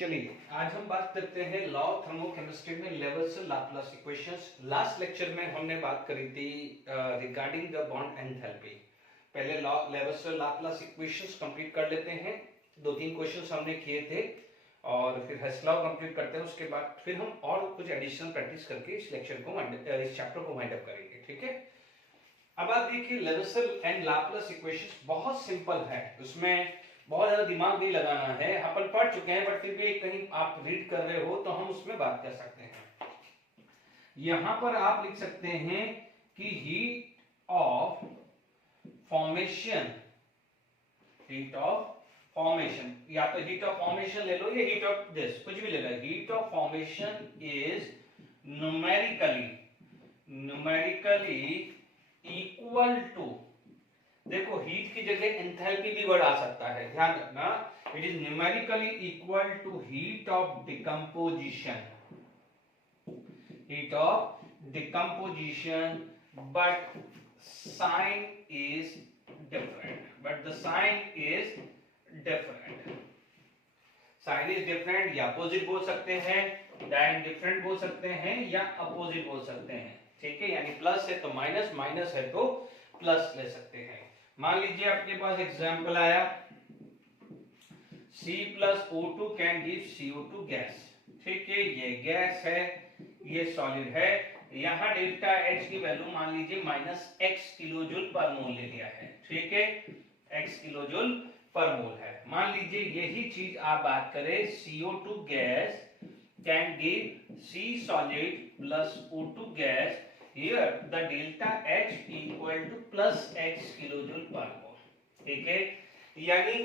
चलिए आज हम बात करते हैं लॉ ऑफ थर्मोकेमिस्ट्री में level Laplace equations. Last lecture में हमने बात करी थी रिगार्डिंग द बॉन्ड एंथैल्पी। पहले law level Laplace equations complete कर लेते हैं। दो तीन क्वेश्चंस हमने किए थे और फिर हेस लॉ कंप्लीट करते हैं। उसके बाद फिर हम और कुछ एडिशनल प्रैक्टिस करके इस लेक्चर को इस चैप्टर को वाइंड अप करेंगे। ठीक है, अब आप देखिए लेवल एंड लाप्लास इक्वेशंस बहुत सिंपल है, उसमें बहुत ज्यादा दिमाग नहीं लगाना है। अपन पढ़ चुके हैं बट फिर भी कहीं आप रीड कर रहे हो तो हम उसमें बात कर सकते हैं। यहां पर आप लिख सकते हैं कि heat of formation, heat of formation, या तो हीट ऑफ फॉर्मेशन ले लो या हीट ऑफ दिस, कुछ भी ले लो। Heat of formation is numerically equal to, देखो हीट की जगह एंथैल्पी भी वर्ड आ सकता है, ध्यान रखना। It is numerically equal to heat of decomposition, heat of decomposition, but sign is different, sign is different, या अपोजिट बोल सकते हैं, डायरेक्ट डिफरेंट बोल सकते हैं, या अपोजिट बोल सकते हैं। ठीक है, यानी प्लस है तो माइनस, माइनस है तो प्लस ले सकते हैं। मान लीजिए आपके पास एग्जांपल आया C plus O2 can give CO2 gas. ठीक है, ये गैस है, ये सॉलिड है। यहाँ डेल्टा H की वैल्यू मान लीजिए -x किलोजूल पर मोल ले लिया है। ठीक है, x किलोजूल पर मोल है। मान लीजिए यही चीज आप बात करें CO2 gas can give C solid plus O2 gas, here the delta H equal to plus x kilojoule per mole. ठीक है, यानी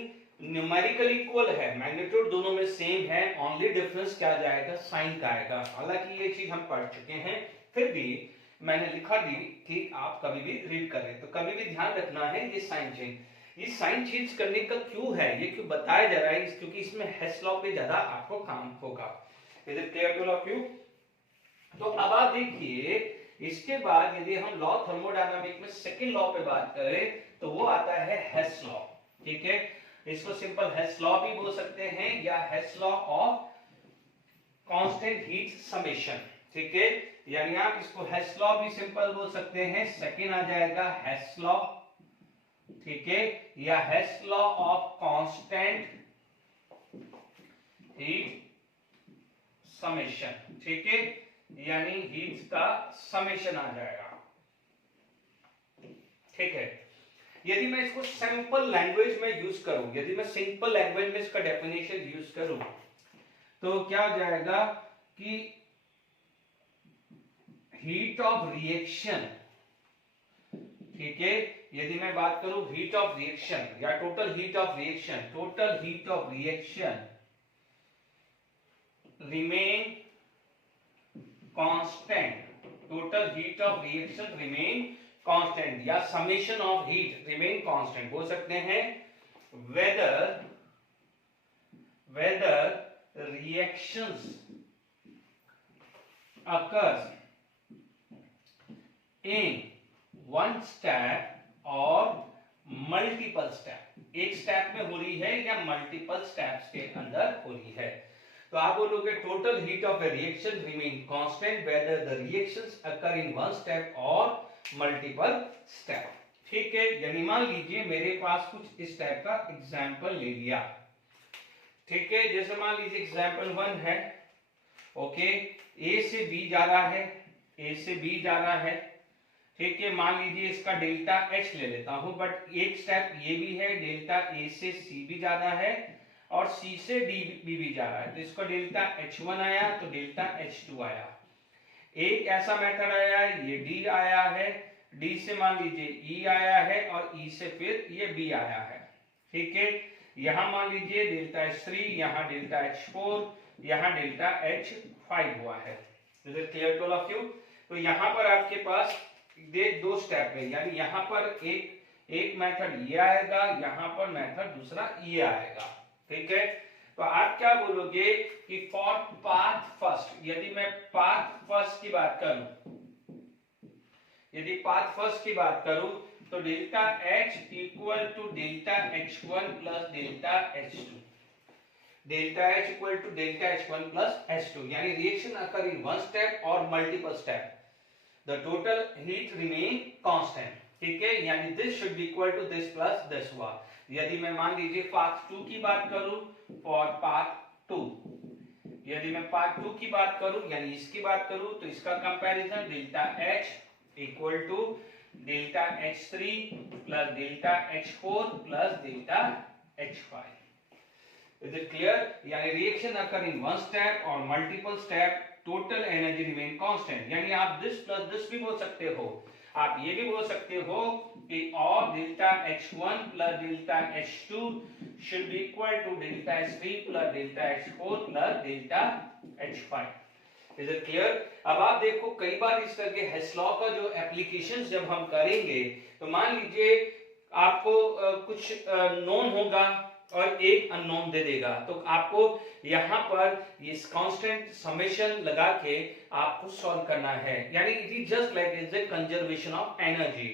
न्यूमेरिकल इक्वल है, मैग्नीट्यूड दोनों में सेम है, ओनली डिफरेंस क्या जाएगा, साइन का आएगा। हालांकि ये चीज हम पढ़ चुके हैं, फिर भी मैंने लिखा दी कि आप कभी भी रीड करें तो कभी भी ध्यान रखना है ये साइन चेंज। ये साइन चेंज करने का क्यों है, ये क्यों बताया जा रहा है, क्योंकि इसमें हेस लॉ पे ज्यादा आपको काम होगा। Is it clear to all of you? तो अब आप देखिए, इसके बाद यदि हम लॉ थर्मोडायनामिक में सेकंड लॉ पे बात करें तो वो आता है हेस लॉ। ठीक है, इसको सिंपल हेस लॉ भी बोल सकते हैं या Hess law of constant heat summation. ठीक है, यानी आप इसको हेस लॉ भी सिंपल बोल सकते हैं। सेकंड आ जाएगा हेस लॉ, ठीक है, या Hess law of constant heat summation. ठीक है, यानी हीट का समेशन आ जाएगा। ठीक है, यदि मैं इसको सिंपल लैंग्वेज में यूज करूं, यदि मैं सिंपल लैंग्वेज में इसका डेफिनेशन यूज करूं तो क्या हो जाएगा कि हीट ऑफ रिएक्शन, ठीक है, यदि मैं बात करूं हीट ऑफ रिएक्शन या total heat of reaction remain constant, total heat of reaction remain constant, या summation of heat remain constant बोल सकते हैं। whether reactions occurs in one step or multiple step, एक स्टेप में हो रही है या मल्टीपल स्टेप्स के अंदर हो रही है। तो आप बोलोगे total heat of A reaction remain constant whether the reactions occur in one step और मल्टीपल स्टेप। ठीक है, यानी मान लीजिए मेरे पास कुछ इस टाइप का एग्जांपल ले लिया। ठीक है, जैसे मान लीजिए एग्जांपल 1 है, ओके, ए से बी जा रहा है, ठीक है, मान लीजिए इसका डेल्टा एच ले लेता हूं, बट एक स्टेप ये भी है, डेल्टा ए से सी भी जाना है और C से D भी जा रहा है, तो इसका डेल्टा H1 आया तो डेल्टा H2 आया। एक ऐसा मेथड आया, ये D आया है, D से मान लीजिए E आया है और E से फिर ये B आया है। ठीक है, यहां मान लीजिए डेल्टा H3, यहां डेल्टा H4, यहां डेल्टा H5 हुआ है। Is it clear to all of you? तो यहां पर आपके पास दो स्टेप है, यानी यहां पर एक मेथड ये आएगा, यहां पर मेथड दूसरा ये आएगा। ठीक है, तो आप क्या बोलोगे कि फॉर पाथ फर्स्ट, यदि मैं पाथ फर्स्ट की बात करूं तो delta H equal to delta H1 plus delta H2। Delta H equal to delta H1 plus H2, यानी reaction occur in one step और multiple step, the total heat remain constant, ठीक है, यानी this should be equal to this plus this हुआ। यदि मैं मान लीजिए पाथ 2 की बात करूं, फॉर पाथ 2, यदि मैं पार्ट 2 की बात करूं यानी इसकी बात करूं तो इसका comparison delta H equal to delta H3 plus delta H4 plus delta H5। Is it clear? यानी reaction occur in one step और multiple step, total energy remain constant, यानी आप दिस प्लस दिस भी बोल सकते हो, आप ये भी बोल सकते हो कि और delta H1 plus delta H2 should be equal to delta H3 plus delta H4 plus delta H5। Is it clear? अब आप देखो कई बार इस तरह के हेस लॉ का जो एप्लीकेशंस जब हम करेंगे तो मान लीजिए आपको कुछ नोन होगा और एक अननोन दे देगा, तो आपको यहाँ पर इस कांस्टेंट समेशन लगा के आपको सॉल्व करना है, यानी it is just like is a conservation of energy,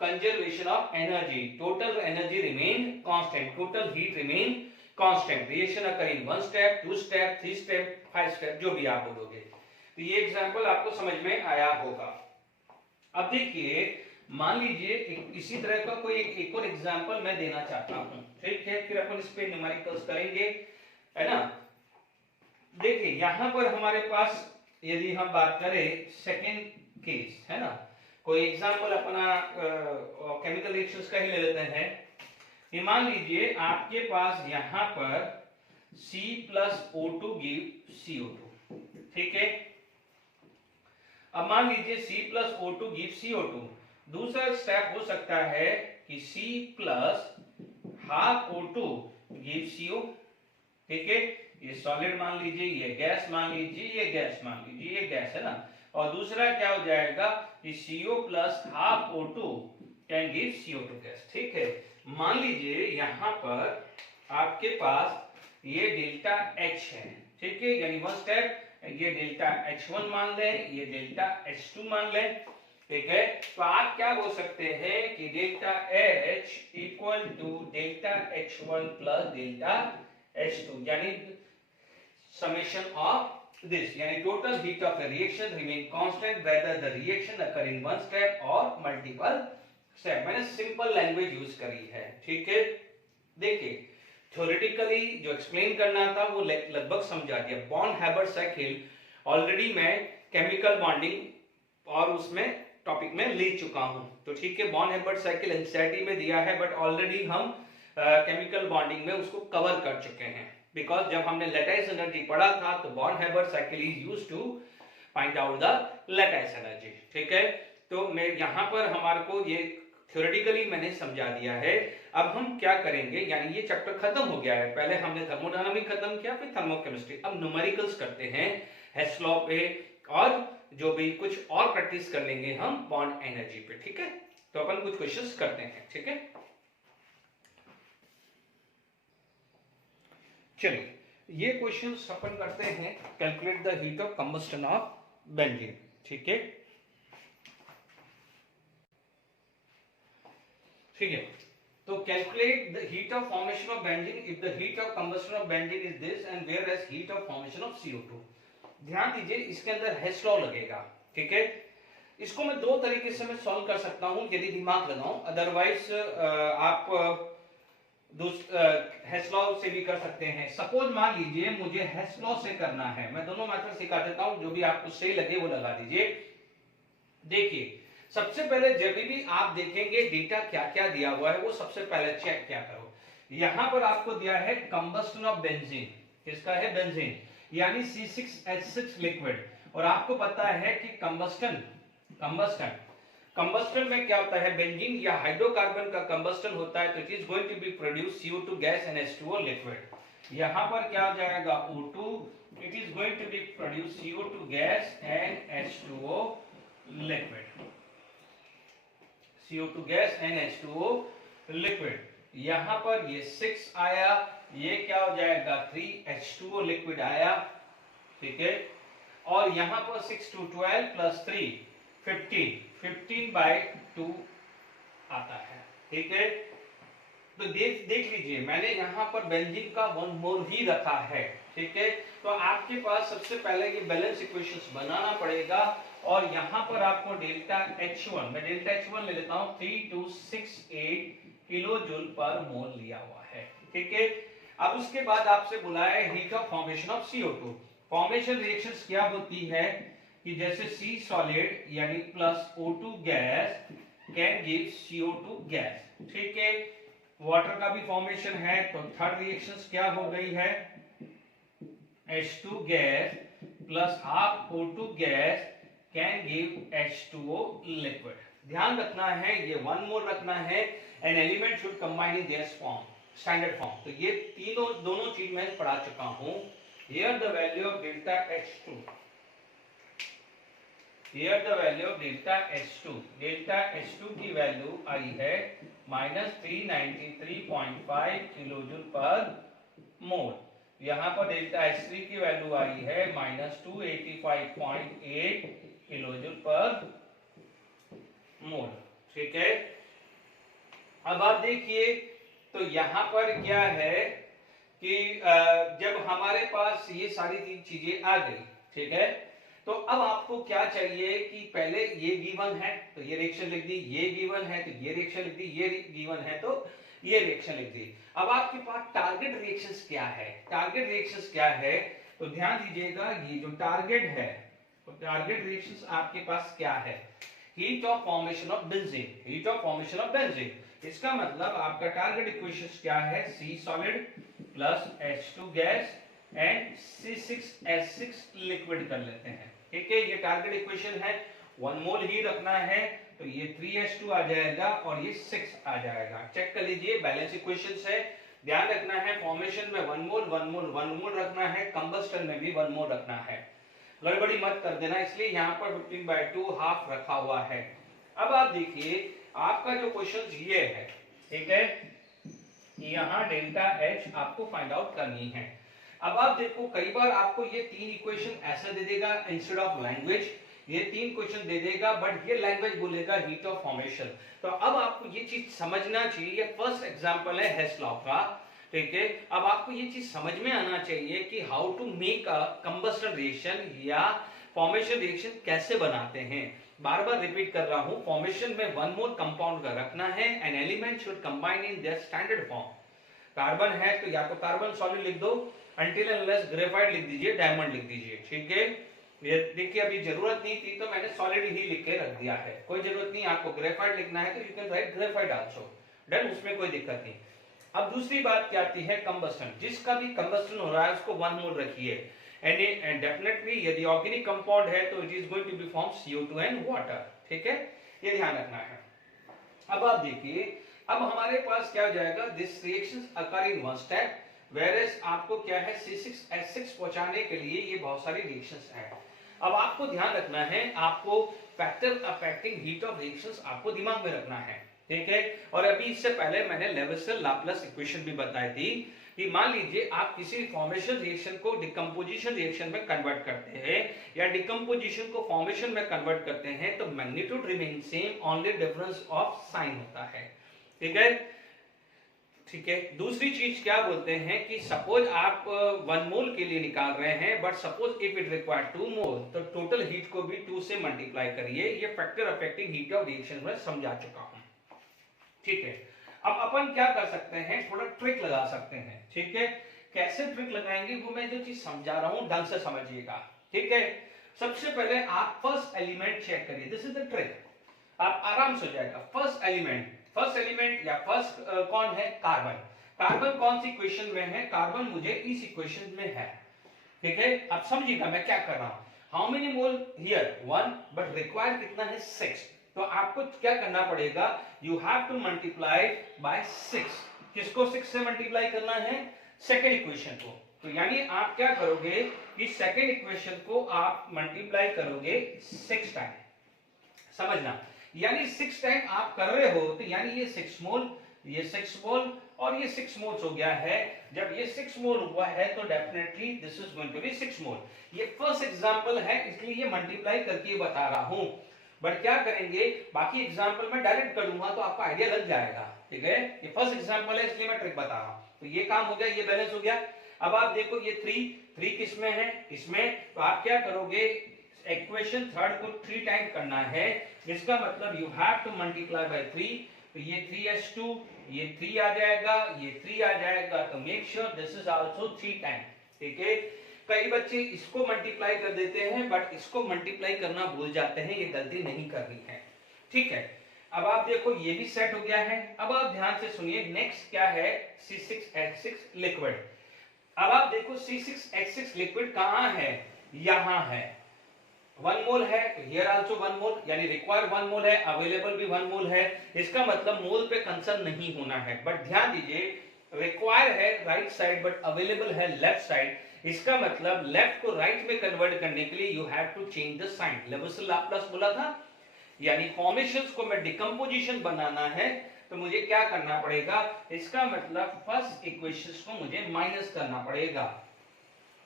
conservation of energy, total energy remain constant, total heat remain constant, reaction occur in one step, two step, three step, five step, जो भी आप बोलोगे। तो ये example आपको समझ में आया होगा। अब देखिए मान लीजिए इसी तरह का कोई एक और एग्जांपल मैं देना चाहता हूं, ठीक है, फिर अपन इस पे न्यूमेरिकल्स करेंगे, है ना। देखिए यहां पर हमारे पास यदि हम बात करें सेकेंड केस, है ना, कोई एग्जांपल अपना केमिकल रिएक्शंस का ही ले लेते हैं। ये मान लीजिए आपके पास यहाँ पर C plus O2 give CO2, ठीक है। अब मान लीजिए C plus O2 give CO2, दूसरा स्टेप हो सकता है कि C plus half O2 give CO, ठीक है, ये सॉलिड मान लीजिए, ये गैस मान लीजिए, ये गैस मान लीजिए, ये गैस है ना, और दूसरा क्या हो जाएगा कि CO plus half O2 can give CO2 gas, ठीक है। मान लीजिए यहाँ पर आपके पास ये डेल्टा H है, ठीक है, यानी वन स्टेप, ये डेल्टा H1 मान लें, ये डेल्टा H2 मान लें, ठीक है। तो आप क्या बोल सकते हैं कि delta H equal to delta H1 plus delta H2, यानी summation of this, यानी total heat of a reaction remain constant whether the reaction occur in one step or multiple step। मैंने सिंपल लैंग्वेज यूज करी है, ठीक है। देखिए theoretically जो explain करना था वो लगभग समझा दिया। बॉर्न-हैबर्ट साइकिल ऑलरेडी मैं केमिकल बॉन्डिंग और उसमें टॉपिक में ले चुका हूं, तो ठीक है। बॉर्न-हैबर्ट साइकिल एनसीईआरटी में दिया है, बट ऑलरेडी हम केमिकल बॉन्डिंग में उसको कवर कर चुके हैं, बिकॉज जब हमने लैटिस एनर्जी पढ़ा था तो Born Haber cycle is used to find out the lattice energy, ठीक है। तो मैं यहाँ पर हमारे को ये थ्योरेटिकली मैंने समझा दिया है। अब हम क्या करेंगे, यानी ये चैप्टर खत्म हो गया है, पहले हमने थर्मोडायनामिक खत्म किया, फिर थर्मोकेमिस्ट्री, अब न्यूमेरिकल्स करते हैं हेस लॉ पे, और जो भी कुछ और प्रैक्टिस कर लेंगे हम बॉन्ड एनर्जी पे, ठीक है। तो अपन कुछ क्वेश्चंस करते हैं, ठीक है। चलिए ये क्वेश्चंस अपन करते हैं, calculate the heat of combustion of benzene, ठीक है, ठीक है। तो calculate the heat of formation of benzene if the heat of combustion of benzene is this and whereas heat of formation of CO2। ध्यान दीजिए इसके अंदर हेस law लगेगा, ठीक है। इसको मैं दो तरीके से मैं सॉल्व कर सकता हूं यदि दिमाग लगाऊं, अदरवाइज आप हेस लॉ से भी कर सकते हैं। सपोज मान लीजिए मुझे हेस लॉ से करना है, मैं दोनों मेथड सिखा देता हूं, जो भी आपको सही लगे वो लगा दीजिए। देखिए सबसे पहले जब भी आप देखेंगे डेटा क्या क्या दिया हुआ है वो सबसे पहले चेक क्या करो। यहां पर आपको दिया है कंबस्टन ऑफ बेंजीन, किसका है, बेंजीन, यानी C6H6 लिक्विड, और आपको पता है कि कंबस्टन में क्या होता है, बेंजीन या हाइड्रोकार्बन का कंबस्टन होता है, तो it is going to be produce CO2 gas and H2O liquid. यहां पर क्या हो जाएगा O2, it is going to be produce CO2 gas and H2O liquid, CO2 gas and H2O liquid. यहां पर ये 6 आया, ये क्या हो जाएगा 3H2O लिक्विड आया, ठीक है। और यहां पर 6 to 12 प्लस 3 15 by 2 आता है, ठीक है। तो देख लीजिए, मैंने यहाँ पर बेंजीन का 1 मोल ही रखा है, ठीक है। तो आपके पास सबसे पहले ये बैलेंस इक्वेशंस बनाना पड़ेगा, और यहाँ पर आपको डेल्टा H1, मैं डेल्टा H1 ले लेता हूँ, 3268 किलो जूल पर मोल लिया हुआ है, ठीक है। अब उसके बाद आपसे बुलाया है heat of formation of CO2। Formation reactions क्या होती है कि जैसे C सॉलिड यानी plus O2 gas can give CO2 gas, ठीक है। वाटर का भी फॉर्मेशन है, तो थर्ड रिएक्शंस क्या हो गई है, H2 gas plus half O2 gas can give H2O liquid. ध्यान रखना है ये 1 मोल रखना है, an element should combine in their form, standard form. तो ये तीनों दोनों चीज मैं पढ़ा चुका हूं। Here the value of delta H2, here the value of delta H2, delta H2 की वैल्यू आई है -393.5 किलोजूल पर मोल। यहाँ पर डेल्टा H3 की वैल्यू आई है -285.8 किलोजूल पर मोल, ठीक है। अब आप देखिए, तो यहाँ पर क्या है कि जब हमारे पास ये सारी तीन चीजें आ गई, ठीक है, तो अब आपको क्या चाहिए कि पहले ये गिवन है तो ये रिएक्शन लिख दी, ये गिवन है तो ये रिएक्शन लिख दी, ये गिवन है तो ये रिएक्शन लिख दी। अब आपके पास टारगेट रिएक्शंस क्या है, टारगेट रिएक्शंस क्या है, तो ध्यान दीजिएगा, ये जो टारगेट है, तो टारगेट रिएक्शंस आपके पास क्या है, heat of formation of benzene, heat of formation of benzene. इसका मतलब आपका टारगेट इक्वेशंस क्या है, C solid plus H2 gas and C6H6 liquid कर लेते हैं, ठीक है। ये टारगेट इक्वेशन है, 1 मोल ही रखना है, तो ये 3H2 आ जाएगा और ये 6 आ जाएगा। चेक कर लीजिए, बैलेंस इक्वेशंस है। ध्यान रखना है फॉर्मेशन में 1 मोल 1 मोल 1 मोल रखना है, कंबस्टन में भी 1 मोल रखना है, गड़बड़ी मत कर देना, इसलिए यहाँ पर 15/2 हाफ रखा हुआ है। अब आप देखिए, आपका जो क्वेश्चन ये है, ठीक है, यहाँ डेल्टा H आपको फाइंड आउट करनी है। अब आप देखो, कई बार आपको ये तीन इक्वेशन ऐसा दे देगा इंस्टेड ऑफ लैंग्वेज, ये तीन क्वेश्चन दे देगा बट ये लैंग्वेज बोलेगा हीट ऑफ फॉर्मेशन। तो अब आपको ये चीज समझना चाहिए, ये फर्स्ट एग्जांपल है हेस लॉ का, ठीक है। अब आपको ये चीज समझ में आना चाहिए कि how to make a combustion reaction या फॉर्मेशन रिएक्शन कैसे बनाते हैं। बार बार रिपीट कर रहा हूं, फॉर्मेशन में 1 मोल कंपाउंड का रखना है, an element should combine in their standard form. Carbon है तो या तो कार्बन सॉलिड लिख दो, अनटिल अनलेस ग्रेफाइट लिख दीजिए, डायमंड लिख दीजिए, ठीक है। ये देखिए, अभी जरूरत नहीं थी तो मैंने सॉलिड ही लिख के रख दिया है, कोई जरूरत नहीं, आपको ग्रेफाइट लिखना है तो you can write graphite also, done, उसमें कोई दिक्कत नहीं। अब दूसरी बात क्या आती है, कंबस्टन। जिसका भी कंबस्टन हो रहा है उसको 1 मोल रखिए, एंड डेफिनेटली यदि ऑर्गेनिक कंपाउंड है तो it is going to be form CO2 and water, ठीक है, ये ध्यान रखना है। अब आप देखिए, अब हमारे पास क्या हो जाएगा, this reactions occur in one step, whereas आपको क्या है, C6H6 पहुंचाने के लिए ये बहुत सारी रिएक्शंस हैं। अब आपको ध्यान रखना है, आपको factor affecting heat of reactions आपको दिमाग में रखना है, ठीक है। और अभी इससे पहले मैंने लेविसल लाप्लास इक्वेशन भी बताई थी कि मान लीजिए आप किसी फॉर्मेशन रिएक्शन को डिकम्पोजिशन रिएक्शन में कन्वर्ट करते हैं या डिकम्पोजिशन को फॉर्मेशन में कन्वर्ट करते हैं, तो magnitude remain same, only difference of sine होता है, ठीक है, ठीक है। दूसरी चीज क्या बोलते हैं कि सपोज आप 1 मोल के लिए निकाल रहे हैं, but suppose if it require 2 मोल, तो टोटल हीट को भी 2 से मल्टीप्लाई करिए। ये factor affecting heat of reaction में समझा चुका हूं, ठीक है। अब अपन क्या कर सकते हैं, थोड़ा ट्रिक लगा सकते हैं, ठीक है। कैसे ट्रिक लगाएंगे वो मैं जो चीज समझा रहा हूं ढंग से समझिएगा, ठीक है। सबसे पहले आप फर्स्ट एलिमेंट चेक करिए, दिस इज द ट्रिक, आप आराम से हो जाएगा। फर्स्ट एलिमेंट या फर्स्ट कौन है, कार्बन। कार्बन कौन सी इक्वेशन में है, कार्बन मुझे इस इक्वेशन में है, ठीक है। अब समझिएगा मैं क्या कर रहा हूं, how many mole here 1, but require कितना है 6, तो आपको क्या करना पड़ेगा, you have to multiply by 6। किसको 6 से मल्टीप्लाई करना है, सेकेंड इक्वेशन को। तो यानी आप क्या करोगे कि सेकेंड इक्वेशन को आप मल्टीप्लाई करोगे 6 टाइम, समझना, यानी 6 टाइम आप कर रहे हो, तो यानी ये 6 मोल, ये 6 मोल और ये 6 मोल्स हो गया है। जब ये 6 मोल हुआ है तो definitely this is going to be 6 mole. ये फर्स्ट एग्जांपल है इसलिए ये मल्टीप्लाई करके बता रहा हूं, बट क्या करेंगे, बाकी एग्जांपल में डायरेक्ट करूंगा तो आपको आइडिया लग जाएगा, ठीक है, ये फर्स्ट एग्जांपल है इसलिए मैं ट्रिक बता रहा हूं। तो ये काम हो गया, ये बैलेंस हो गया। अब आप देखो ये 3 किस में है, इसमें। तो आप क्या करोगे, इक्वेशन थर्ड को 3 टाइम करना है, इसका मतलब you have to multiply by 3। तो ये 3s2, ये 3 आ जाएगा, ये 3 आ जाएगा। तो make sure this is also 3 time. ठीक है, कई बच्चे इसको मल्टीप्लाई कर देते हैं बट इसको मल्टीप्लाई करना भूल जाते हैं, ये गलती नहीं करनी है। ठीक है, अब आप देखो ये भी सेट हो गया है। अब आप ध्यान से सुनिए, नेक्स्ट क्या है, C6H6 लिक्विड। अब आप देखो C6H6 लिक्विड कहां है, यहां है। 1 मोल है, तो हियर आल्सो 1 मोल, यानी रिक्वायर 1 मोल है, अवेलेबल भी 1 मोल है। इसका मतलब मोल पे कंसर्न नहीं होना है। बट ध्यान दीजिए, रिक्वायर है राइट साइड बट अवेलेबल है लेफ्ट साइड। इसका मतलब लेफ्ट को राइट में कन्वर्ट करने के लिए you have to change the sign. लेवल लाप्लास बोला था, यानी फॉर्मेशंस को मैं डिकम्पोजिशन बनाना है तो मुझे क्या करना पड़ेगा, इसका मतलब फर्स्ट इक्वेशन को मुझे माइनस करना पड़ेगा।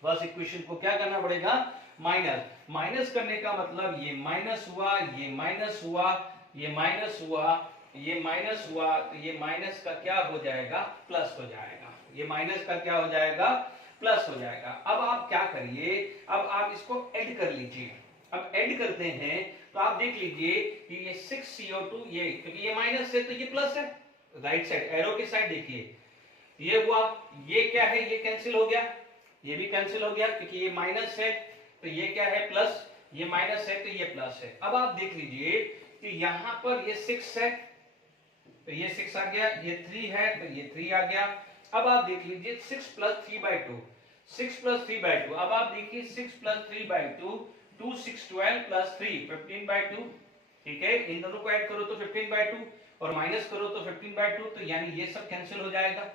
फर्स्ट इक्वेशन को क्या करना पड़ेगा, माइनस करने का मतलब ये माइनस हुआ, ये माइनस हुआ, ये माइनस हुआ, ये माइनस हुआ, तो ये माइनस का क्या हो जाएगा, प्लस हो जाएगा। ये माइनस का क्या हो जाएगा, प्लस हो जाएगा। अब आप क्या करिए, अब आप इसको ऐड कर लीजिए। अब ऐड करते हैं तो आप देख लीजिए कि ये 6CO2, ये क्योंकि ये माइनस है तो ये प्लस है, राइट साइड एरो के साइड देखिए, ये हुआ, ये क्या है, ये कैंसिल हो गया, ये भी कैंसिल हो गया क्योंकि ये माइनस है तो ये क्या है, प्लस, ये माइनस है तो ये प्लस है। अब आप देख लीजिए कि यहां पर ये 6 है तो ये 6 आ गया, ये 3 है तो ये 3 आ गया। अब आप देख लीजिए 6 + 3/2, 6 + 3/2। अब आप देखिए 6 + 3/2, 2 6 12 + 3 15/2। ठीक है, इन दोनों को ऐड करो तो 15/2 और माइनस करो तो 15/2, तो यानी ये सब कैंसिल हो जाएगा,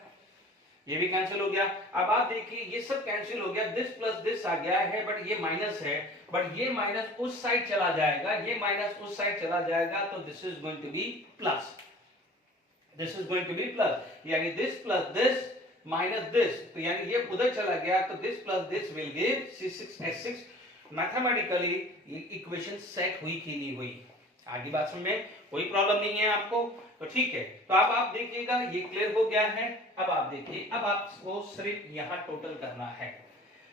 ये भी कैंसिल हो गया। अब आप देखिए ये सब कैंसिल हो गया, दिस प्लस दिस आ गया है बट ये माइनस है, बट ये माइनस उस साइड चला जाएगा, ये माइनस उस साइड चला जाएगा, तो this is going to be plus, this is going to be plus, यानी this plus this minus this, तो यानी ये उधर चला गया, तो this plus this will give C6H6। Mathematically ये इक्वेशन सेट हुई कि नहीं हुई, आगे बात में कोई प्रॉब्लम नहीं है आपको, तो ठीक है। तो अब आप देखिएगा ये क्लियर हो गया है। अब आप देखिए, अब आपको सिर्फ यहाँ टोटल करना है।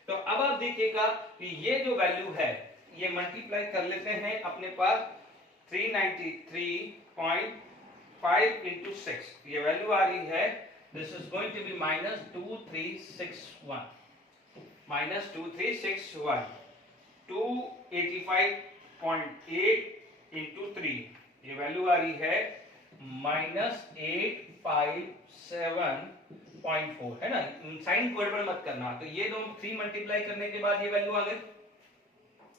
तो अब आप देखिएगा कि ये जो वैल्यू है ये मल्टीप्लाई कर लेते हैं अपने पास 393.5 × 6, ये वैल्यू आ रही है, this is going to be -2361, -2361, 285.8 × 3, ये वैल्यू आ रही है -857.4, है ना, साइन को गड़बड़ मत करना। तो ये दो 3 मल्टीप्लाई करने के बाद ये वैल्यू आ गई,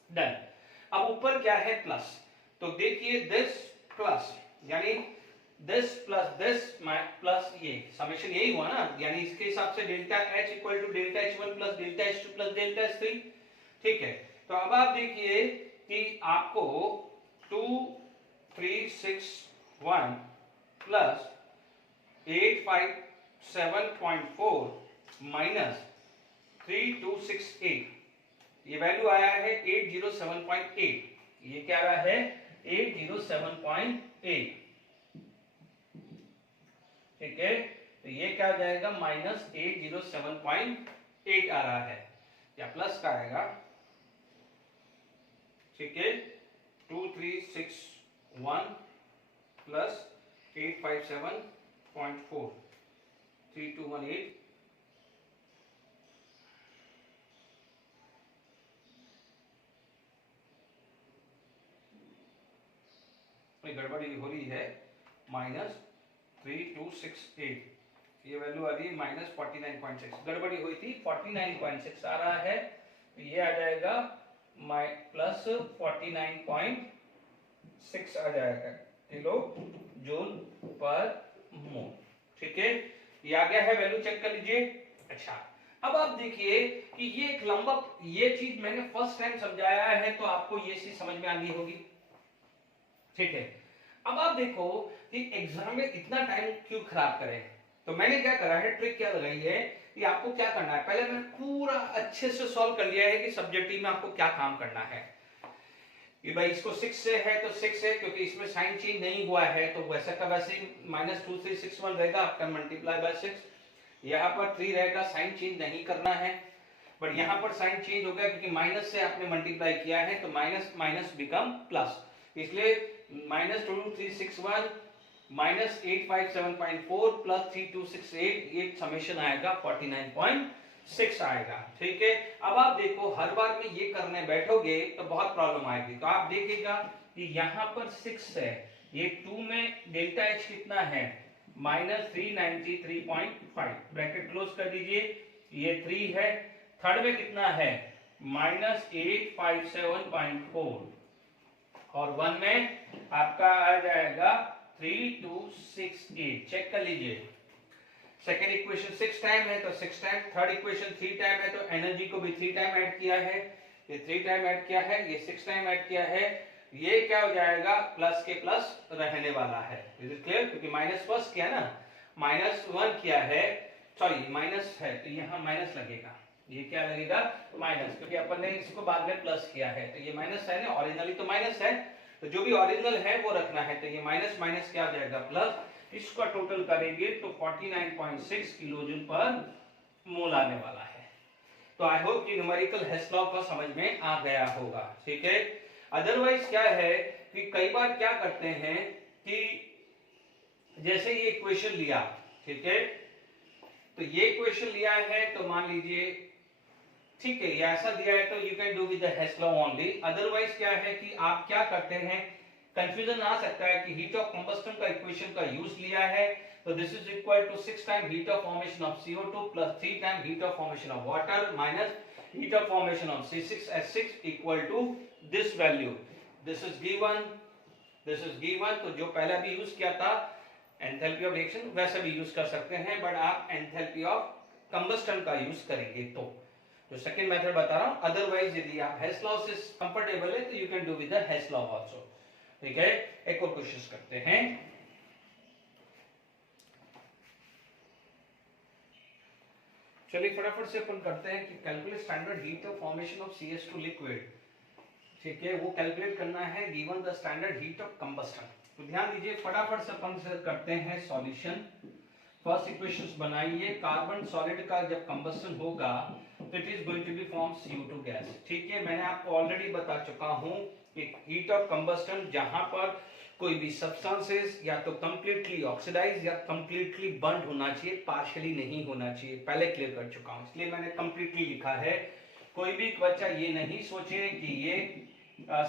डन। अब ऊपर क्या है, प्लस, तो देखिए दिस प्लस, यानी दिस प्लस दिस प्लस, ये समेशन यही हुआ ना, यानी इसके हिसाब से delta H equal to delta H1 plus delta H2 plus delta H3। ठीक है, तो अब आप देखिए कि आपको 2361 प्लस 857.4 माइनस 3268, ये वैल्यू आया है 807.8, ये क्या रहा है 807.8। ठीक है, तो ये क्या हो जाएगा, -807.8 आ रहा है, या प्लस का आएगा। ठीक है, 2361 प्लस 857.4, 3218, गड़बड़ी हो रही है, -3268, ये वैल्यू आ रही है -49.6, गड़बड़ी हुई थी, 49.6 आ रहा है, तो ये आ जाएगा +49.6 आ जाएगा किलो जूल पर मोल। ठीक है, ये आ गया है, वैल्यू चेक कर लीजिए। अच्छा, अब आप देखिए कि ये एक लंबा, ये चीज मैंने फर्स्ट टाइम समझाया है तो आपको ये चीज समझ में आ गई होगी। ठीक है, अब आप देखो कि एग्जाम में इतना टाइम क्यों खराब करें, तो मैंने क्या करा है, ट्रिक क्या लगाई है कि आपको क्या करना है, पहले मैंने पूरा अच्छे से सॉल्व कर लिया है कि सब्जेक्टिव में आपको क्या काम करना है। कि भाई इसको 6 से है तो 6 है, क्योंकि इसमें साइन चेंज नहीं हुआ है तो वैसा का वैसे ही -2361 रहेगा आफ्टर मल्टीप्लाई बाय 6। यहाँ पर 3 रहेगा, साइन चेंज नहीं करना है, बट यहाँ पर साइन चेंज हो गया क्योंकि माइनस से आपने मल्टीप्लाई किया है तो माइनस माइनस बिकम प्लस, इसलिए -2361 -857.4 प्लस 3268, ये समेशन आएगा 49.6 आएगा। ठीक है, अब आप देखो हर बार में ये करने बैठोगे तो बहुत प्रॉब्लम आएगी। तो आप देखिएगा कि यहाँ पर 6 है, ये 2 में डेल्टा एच कितना है -393.5, ब्रैकेट क्लोज कर दीजिए, ये 3 है, थर्ड में कितना है -857.4 और 1 में आपका आ जाएगा 3268, चेक कर लीजिए। सेकेंड इक्वेशन 6 टाइम है तो 6 टाइम, थर्ड इक्वेशन 3 टाइम है तो एनर्जी को भी 3 टाइम ऐड किया है, ये 3 टाइम ऐड किया है, ये 6 टाइम ऐड किया है, ये क्या हो जाएगा प्लस के प्लस रहने वाला है। Is it clear? क्योंकि माइनस फर्स्ट किया ना, -1 किया है, सॉरी माइनस है तो यहाँ माइनस लगेगा, ये क्या लगेगा माइनस, क्योंकि अपन ने इसको बाद में प्लस किया है तो ये माइनस है ना, ओरिजिनली तो माइनस है, तो जो भी ओरिजिनल है वो रखना है, तो ये माइनस माइनस क्या आ जाएगा प्लस, इसका टोटल करेंगे तो 49.6 किलोजूल पर मोल आने वाला है। तो आई होप कि न्यूमेरिकल हेस लॉ का समझ में आ गया होगा। ठीक है, अदरवाइज क्या है कि कई बार क्या करते हैं कि जैसे ये इक्वेशन लिया, ठीक है, तो ये इक्वेशन लिया है तो मान लीजिए ठीक है, ये ऐसा दिया है तो you can do with the Hess law only. Otherwise क्या है कि आप क्या करते हैं, कंफ्यूजन आ सकता है कि हीट ऑफ कंबस्टन का इक्वेशन का यूज लिया है तो this is equal to 6 time heat of formation of CO2 plus 3 time heat of formation of water minus heat of formation of C6H6 equal to this value, this is given, तो जो पहले भी use किया था enthalpy of reaction वैसे भी use कर सकते हैं, बट आप एंथैल्पी ऑफ कंबस्टन का यूज करेंगे तो जो सेकंड मेथड बता रहा हूं। अदरवाइज यदि आप हेस लॉ से कंफर्टेबल है तो you can do with the Hess law also. ठीक है, एक और कोशिश करते हैं। चलिए फटाफट से अपन करते हैं कि calculate standard heat of formation of CH2 liquid. ठीक है, वो कैलकुलेट करना है given the standard heat of combustion. तो ध्यान दीजिए फटाफट से अपन से करते हैं सॉल्यूशन। फर्स्ट इक्वेशंस बनाइए, कार्बन सॉलिड का जब कंबस्टन होगा तो it is going to be form CO2 gas. ठीक है, मैंने आपको ऑलरेडी बता चुका हूं कि हीट ऑफ कंबस्टन जहां पर कोई भी सब्सटेंसेस या तो कंप्लीटली ऑक्सीडाइज या कंप्लीटली बर्न होना चाहिए, पार्शियली नहीं होना चाहिए, पहले क्लियर कर चुका हूं, इसलिए मैंने कंप्लीटली लिखा है। कोई भी बच्चा ये नहीं सोचे कि ये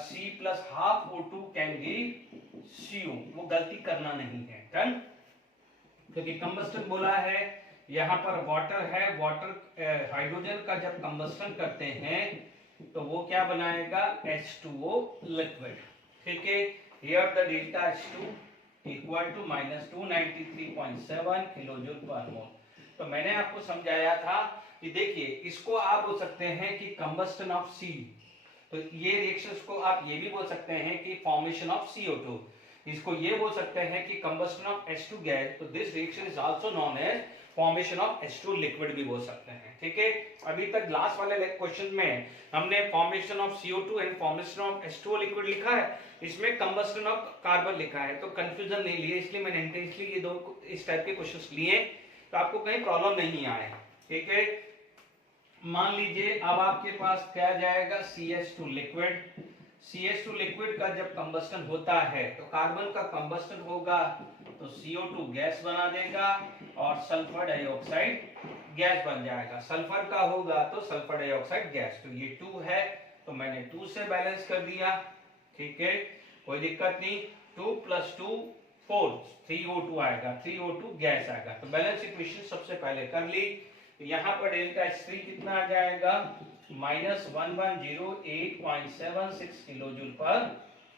C plus half O2 can give CO, वो गलती करना नहीं है, डन। क्योंकि कंबस्टन बोला है, यहाँ पर वाटर है, वाटर हाइड्रोजन का जब कंबस्टन करते हैं तो वो क्या बनाएगा H2O लिक्विड। ठीक है, here the delta H2 equal to -293.7 kilojoule per मोल। तो मैंने आपको समझाया था कि देखिए इसको आप बोल सकते हैं कि कंबस्टन ऑफ C, तो ये रिएक्शंस को आप ये भी बोल सकते हैं कि फॉर्मेशन ऑफ CO2, इसको ये बोल सकते हैं कि कंबस्टन ऑफ H2 गैस, तो this reaction is also known as formation of H2 liquid भी बोल सकते हैं। ठीक है, अभी तक लास्ट वाले क्वेश्चन में हमने formation of CO2 and formation of H2O liquid लिखा है, इसमें कंबस्टन ऑफ कार्बन लिखा है, तो कंफ्यूजन नहीं लिए, इसलिए मैंने इंटेंशनली ये दो इस टाइप के क्वेश्चंस लिए तो आपको कहीं प्रॉब्लम नहीं आए। ठीक है, मान लीजिए अब आपके पास क्या जाएगा CH2 लिक्विड। CH2 लिक्विड का जब कंबस्टन होता है तो कार्बन का कंबस्टन होगा तो CO2 गैस बना देगा और सल्फर डाइऑक्साइड गैस बन जाएगा, सल्फर का होगा तो सल्फर डाइऑक्साइड गैस, तो ये 2 है तो मैंने 2 से बैलेंस कर दिया। ठीक है, कोई दिक्कत नहीं, 2 + 2 4, 3O2 आएगा, 3O2 गैस आएगा, तो बैलेंस इक्वेशन सबसे पहले कर ली। यहाँ पर डेल्टा H3 कितना आ जाएगा -1108.76 किलोजूल पर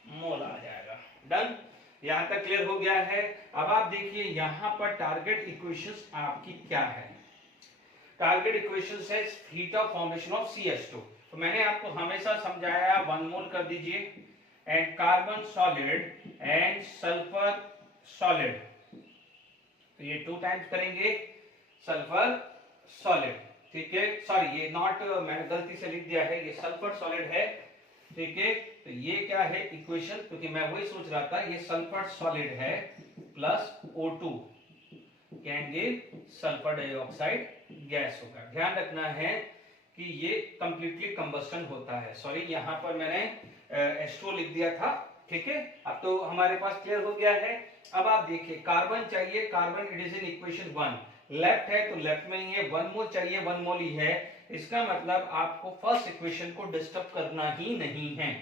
मोल आ जाएगा। डन, यहाँ तक क्लियर हो गया है। अब आप देखिए यहाँ पर टारगेट इक्वेशंस आपकी क्या है। टारगेट इक्वेशंस है heat of formation of CH2, तो मैंने आपको हमेशा समझाया 1 मोल कर दीजिए and carbon solid and sulphur solid, तो ये 2 टाइम्स करेंगे सल्फर सॉलिड। ठीक है, सॉरी ये नॉट, मैंने गलती से लिख दिया है, ये सल्फर सॉलिड है ठीक है, तो ये क्या है इक्वेशन, क्योंकि मैं वही सोच रहा था, ये सल्फर सॉलिड है plus O2 can give sulphur dioxide gas होगा। ध्यान रखना है कि ये कंप्लीटली कंबस्टन होता है। सॉरी, यहाँ पर मैंने H2O लिख दिया था। ठीक है, अब तो हमारे पास क्लियर हो गया है। अब आप देखिए, कार्बन चाहिए, carbon it is in equation 1, left है तो लेफ्ट में ही है, 1 मोल चाहिए, 1 मोल ही है। इसका मतलब आपको फर्स्ट इक्वेशन को डिस्टर्ब करना ही नहीं है,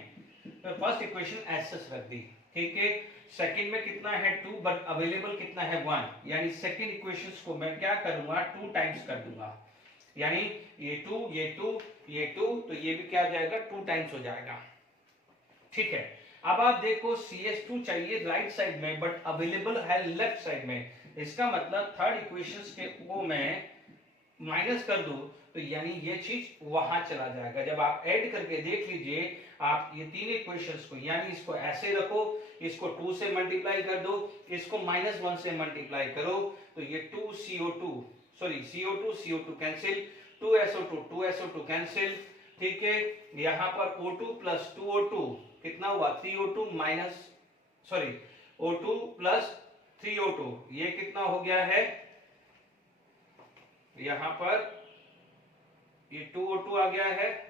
तो फर्स्ट इक्वेशन एज सच रख दी। ठीक है, सेकंड में कितना है 2, बट अवेलेबल कितना है 1, यानी सेकंड इक्वेशंस को मैं क्या करूंगा 2 टाइम्स कर दूंगा, यानी ये 2 ये 2 ये 2, तो ये भी क्या आ जाएगा 2 टाइम्स हो जाएगा। ठीक है, अब आप देखो CH2 चाहिए राइट साइड में, बट अवेलेबल है लेफ्ट साइड में। इसका मतलब थर्ड इक्वेशंस के वो मैं माइनस कर दूं, तो यानी ये चीज वहां चला जाएगा। जब आप ऐड करके देख लीजिए, आप ये तीन इक्वेशंस को, यानी इसको ऐसे रखो, इसको 2 से मल्टीप्लाई कर दो, इसको -1 से मल्टीप्लाई करो, तो ये 2CO2 sorry CO2 cancel, 2SO2 cancel. ठीक है, यहां पर O2 प्लस 2O2 कितना हुआ 3O2 minus sorry O2 plus 3O2, ये कितना हो गया है, यहां पर ये 2O2 आ गया है,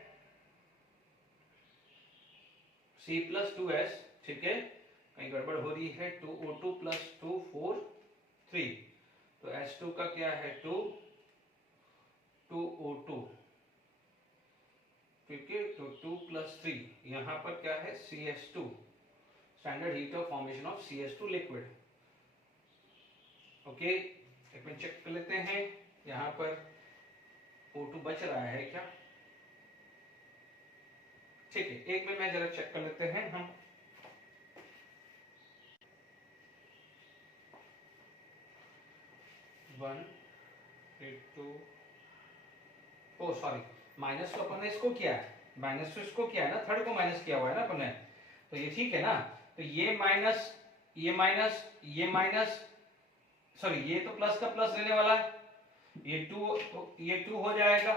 C प्लस 2S। ठीक है, कहीं गड़बड़ हो रही है, 2O2 प्लस 2 4 3, तो H2 का क्या है 2O2। ठीक है, तो 2 प्लस 3, यहां पर क्या है CH2, standard heat of formation of CH2 liquid. Okay, एक मिनट चेक कर लेते हैं, यहां पर O2 बच रहा है क्या। ठीक है, एक मिनट में जरा चेक कर लेते हैं हम। ओ सॉरी, माइनस तो अपन ने इसको किया है, माइनस तो इसको किया है ना, थर्ड को माइनस किया हुआ है ना अपन ने, तो ये ठीक है ना। तो ये माइनस ये माइनस ये माइनस सॉरी, ये तो प्लस का प्लस देने वाला है, ये 2 हो जाएगा।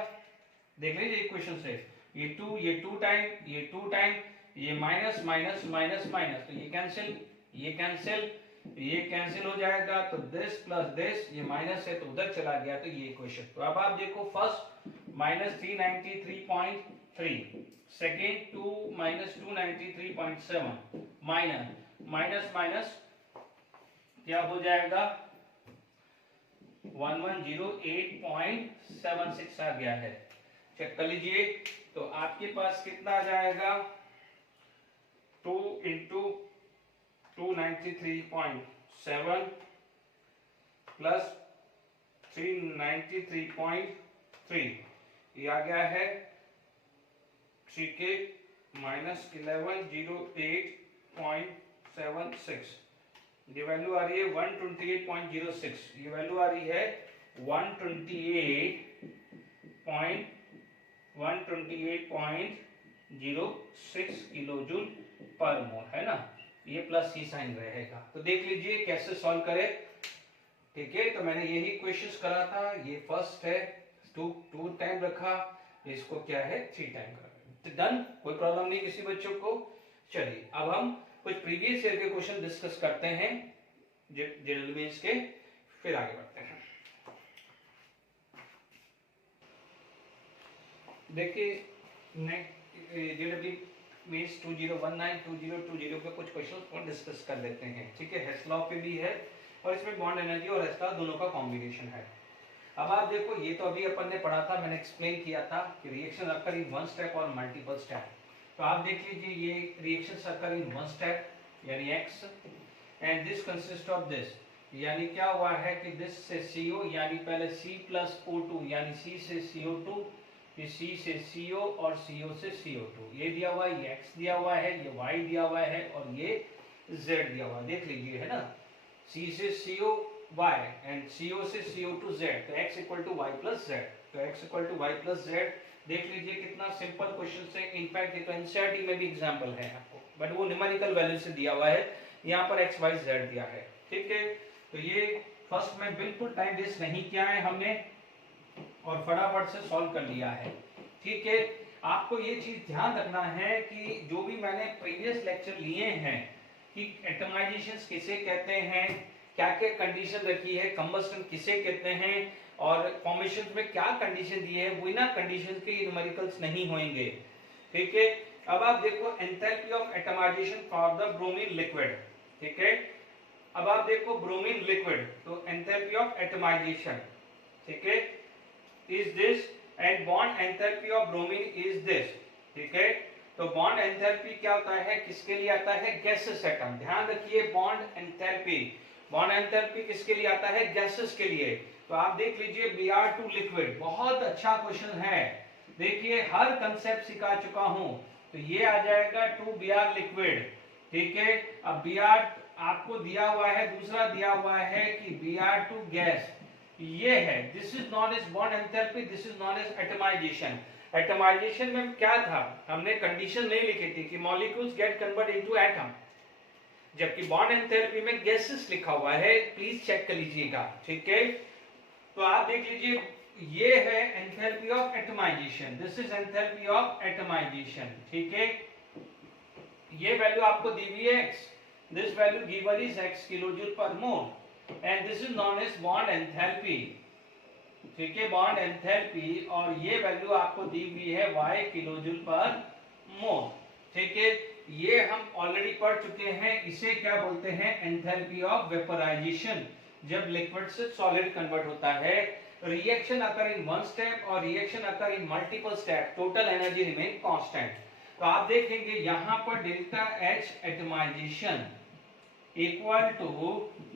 देख लीजिए इक्वेशन से, ये 2 टाइम ये 2 टाइम, ये माइनस माइनस माइनस माइनस, तो ये कैंसिल ये कैंसिल ये कैंसिल हो जाएगा, तो दिस प्लस दिस, ये माइनस है तो उधर चला गया, तो ये इक्वेशन। तो अब आप देखो, first -393.3, second 2 -293.7, minus minus minus क्या हो जाएगा 1108.76 आ गया है। चेक कर लीजिए, तो आपके पास कितना आ जाएगा 2 इंटू 293.7 प्लस 393.3, ये आ गया है। ठीक है, -1108.76, ये वैल्यू आ रही है 128.06, ये वैल्यू आ रही है 128.06 किलो जूल पर मोल, है ना। ये प्लस ही साइन रहेगा, तो देख लीजिए कैसे सॉल्व करें। ठीक है, तो मैंने यही क्वेश्चंस करा था, ये फर्स्ट है 2 टाइम रखा, इसको क्या है 3 टाइम करा, तो डन, कोई प्रॉब्लम नहीं किसी बच्चों को। चलिए, अब हम कुछ प्रीवियस ईयर के क्वेश्चन डिस्कस करते हैं जनरल मेंस के, फिर आगे बढ़ते हैं। देखिए, जेडब्ल्यू मेंस 2019 2020 पे कुछ क्वेश्चंस को डिस्कस कर लेते हैं। ठीक है, हेस लॉ पे भी है, और इसमें बॉन्ड एनर्जी और हेस लॉ दोनों का कॉम्बिनेशन है। अब आप देखो, ये तो अभी अपन ने पढ़ा था, मैंने एक्सप्लेन किया था कि reaction occur in one step और मल्टीपल स्टेप। तो आप देख लीजिए, ये reaction occur in one step यानी x, and this consist of this, यानी क्या हुआ है कि दिस से CO, यानी पहले C प्लस O2, यानी C से CO2, फिर C से CO और CO से CO2, ये दिया हुआ है, ये x दिया हुआ है, ये y दिया हुआ है, और ये z दिया हुआ है। देख लीजिए, है ना, C से CO y एंड CO से CO2 z, तो x equal to Y plus Z, तो x equal to Y plus Z. देख लीजिए कितना सिंपल क्वेश्चन है। इनफैक्ट ये तो एनसीईआरटी में भी एग्जांपल है आपको, बट वो न्यूमेरिकल वैल्यू से दिया हुआ है, यहाँ पर x y z दिया है। ठीक है, तो ये फर्स्ट में बिल्कुल टाइम वेस्ट नहीं किया है हमने, और फटाफट से सॉल्व कर लिया है। ठीक है, आपको ये चीज ध्यान रखना है कि जो भी मैंने प्रीवियस लेक्चर लिए हैं कि एटमाइजेशन किसे कहते हैं, क्या क्या कंडीशन रखी है, कंबस्टन किसे कहते हैं और फॉर्मेशन में क्या कंडीशन दी है, बिना कंडीशन के न्यूमेरिकल्स नहीं होंगे। ठीक है, अब आप देखो enthalpy of atomisation for the bromine liquid. ठीक है, अब आप देखो ब्रोमीन लिक्विड, तो एंथैल्पी ऑफ एटमाइजेशन, ठीक है, is this and bond enthalpy of bromine is this. ठीक है, तो बॉन्ड एंथैल्पी क्या होता है, किसके लिए आता है, गैसेस एटम। ध्यान रखिए बॉन्ड एंथैल्पी, बॉन्ड एंथैल्पी किसके लिए आता है, गैसेस के लिए। तो आप देख लीजिए Br2 लिक्विड, बहुत अच्छा क्वेश्चन है। देखिए हर कंसेप्ट सिखा चुका हूं, तो ये आ जाएगा 2Br लिक्विड। ठीक है, अब Br आपको दिया हुआ है, दूसरा दिया हुआ है कि Br2 गैस, ये है, this is known as bond enthalpy, this is known as atomisation. Atomisation में क्या था, हमने कंडीशन नहीं लिखी थी कि molecules get convert into atom, जबकि बॉन्ड एंथैल्पी में गैसेस लिखा हुआ है, प्लीज चेक कर लीजिएगा। ठीक है, तो आप देख लीजिए ये है enthalpy of atomization, this is enthalpy of atomisation. ठीक है, ये वैल्यू आपको दी हुई है x, this value given is x kilojoule per mole and this is known as bond enthalpy. ठीक है, बॉन्ड एंथैल्पी, और ये वैल्यू आपको दी हुई है y किलोजूल पर मोल। ठीक है, ये हम ऑलरेडी पढ़ चुके हैं, इसे क्या बोलते हैं, एंथैल्पी ऑफ वेपोराइजेशन। जब लिक्विड से सॉलिड कन्वर्ट होता है, reaction occur in one step और reaction occur in multiple step, total energy remain constant. तो आप देखेंगे यहां पर delta H atomization equal to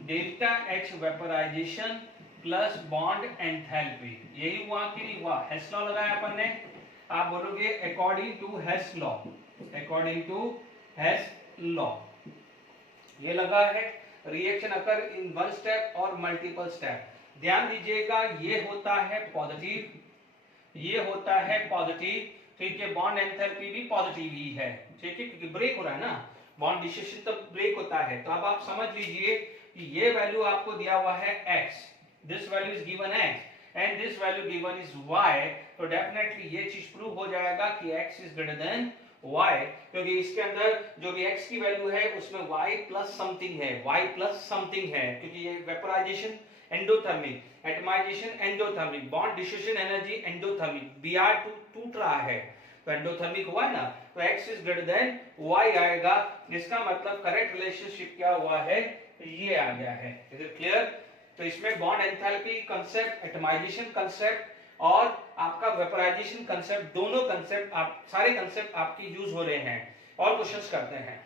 delta H vaporization plus bond enthalpy. यही हुआ कि नहीं हुआ, हेस लॉ लगाया अपन ने, आप बोलोगे according to Hess law, according to Hess law ये लगा है, reaction occur in one step और मल्टीपल स्टेप। ध्यान दीजिएगा ये होता है पॉजिटिव, ये होता है पॉजिटिव। ठीक है, बॉन्ड एंथैल्पी भी पॉजिटिव ही है। ठीक है, क्योंकि ब्रेक हो रहा है ना, बॉन्ड डिसोसिएशन तब ब्रेक होता है। तो अब आप समझ लीजिए कि ये वैल्यू आपको दिया हुआ है x, this value is given x and this value given is y। तो डेफिनेटली ये चीज प्रूव हो जाएगा कि x is greater than y, क्योंकि इसके अंदर जो भी x की वैल्यू है उसमें y प्लस समथिंग है, y प्लस समथिंग है, क्योंकि ये vaporisation endothermic, atomisation endothermic, bond dissociation energy endothermic, Br2 टूट रहा है तो एंडोथर्मिक हुआ ना, तो x is greater than y आएगा। इसका मतलब करेक्ट रिलेशनशिप क्या हुआ है, ये आ गया है। Is it clear? तो इसमें bond enthalpy concept, atomisation concept और आपका वेपोराइजेशन कांसेप्ट, दोनों कांसेप्ट आप सारे कांसेप्ट आपकी यूज हो रहे हैं। और क्वेश्चंस करते हैं।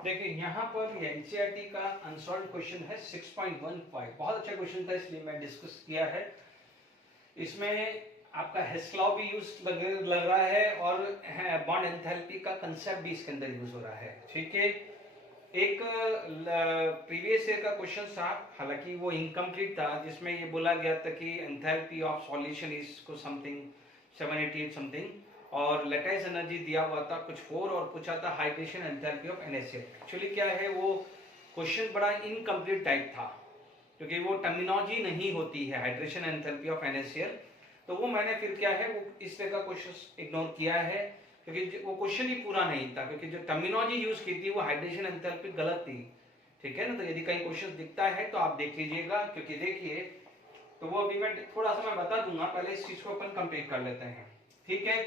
देखिए यहाँ पर एनसीईआरटी का अनसॉल्व्ड क्वेश्चन है 6.15, बहुत अच्छा क्वेश्चन था इसलिए मैं डिस्कस किया है। इसमें आपका हेस लॉ भी यूज लग रहा है और बॉन्ड एंथैल्पी का कंसेप्ट भी इसके अंदर यूज हो रहा है। ठीक है, एक प्रीवियस ईयर का क्वेश्चन था, हालांकि वो इनकम्प्लीट था, जिसमें ये बोला गया था कि एंथैल्पी ऑफ सॉल्यूशन इज को समथिंग 788 समथिंग, और लेटेस्ट एनर्जी दिया हुआ था कुछ 4 और पूछा था hydration enthalpy of NaCl। Actually क्या है, वो क्वेश्चन बड़ा इनकम्प्लीट टाइप था, क्योंकि वो टर्मिनोलॉजी नहीं होती है हाइड्रेशन एंथैल्पी ऑफ NaCl, तो वो मैंने फिर क्या है वो इस तरह का क्वेश्चन इग्नोर किया है, क्योंकि वो क्वेश्चन ही पूरा नहीं था, क्योंकि जो टर्मिनोलॉजी यूज की थी वो हाइड्रेशन एंथैल्पी गलत थी। ठीक है ना, तो यदि कहीं क्वेश्चन दिखता है तो आप देख लीजिएगा, क्योंकि देखिए तो वो अभी मैं थोड़ा सा मैं बता दूंगा, पहले इस चीज को अपन कंप्लीट कर लेते हैं। ठीक है,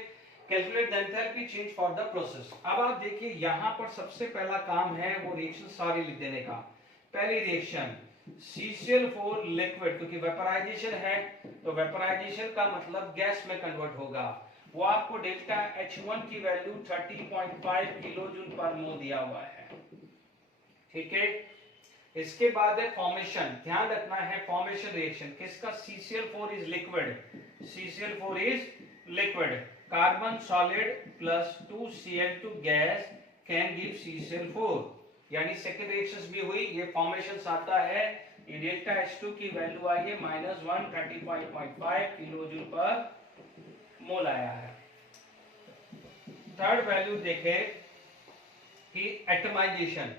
calculate the enthalpy change for the process. अब आप देखिए यहाँ पर सबसे पहला काम है वो रिएक्शन सारी लिख देने का। पहली रिएक्शन CCl4 लिक्विड, क्योंकि वेपोराइजेशन है तो वेपोराइजेशन का मतलब गैस में कन्वर्ट होगा, वो आपको डेल्टा H1 की वैल्यू 30.5 किलोजूल पर मोल दिया हुआ है। ठीक है, इसके बाद है फॉर्मेशन, ध्यान रखना है फॉर्मेशन रिएक्शन किसका, CCl4 is liquid, CCl4 is liquid, carbon solid plus 2Cl2 gas can give CCl4, यानी सेकंड रिएक्शंस भी हुई, ये फॉर्मेशन आता है, ये डेल्टा H2 की वैल्यू आई है -135.5 किलोजूल पर मोल आया है। थर्ड वैल्यू देखें कि atomisation,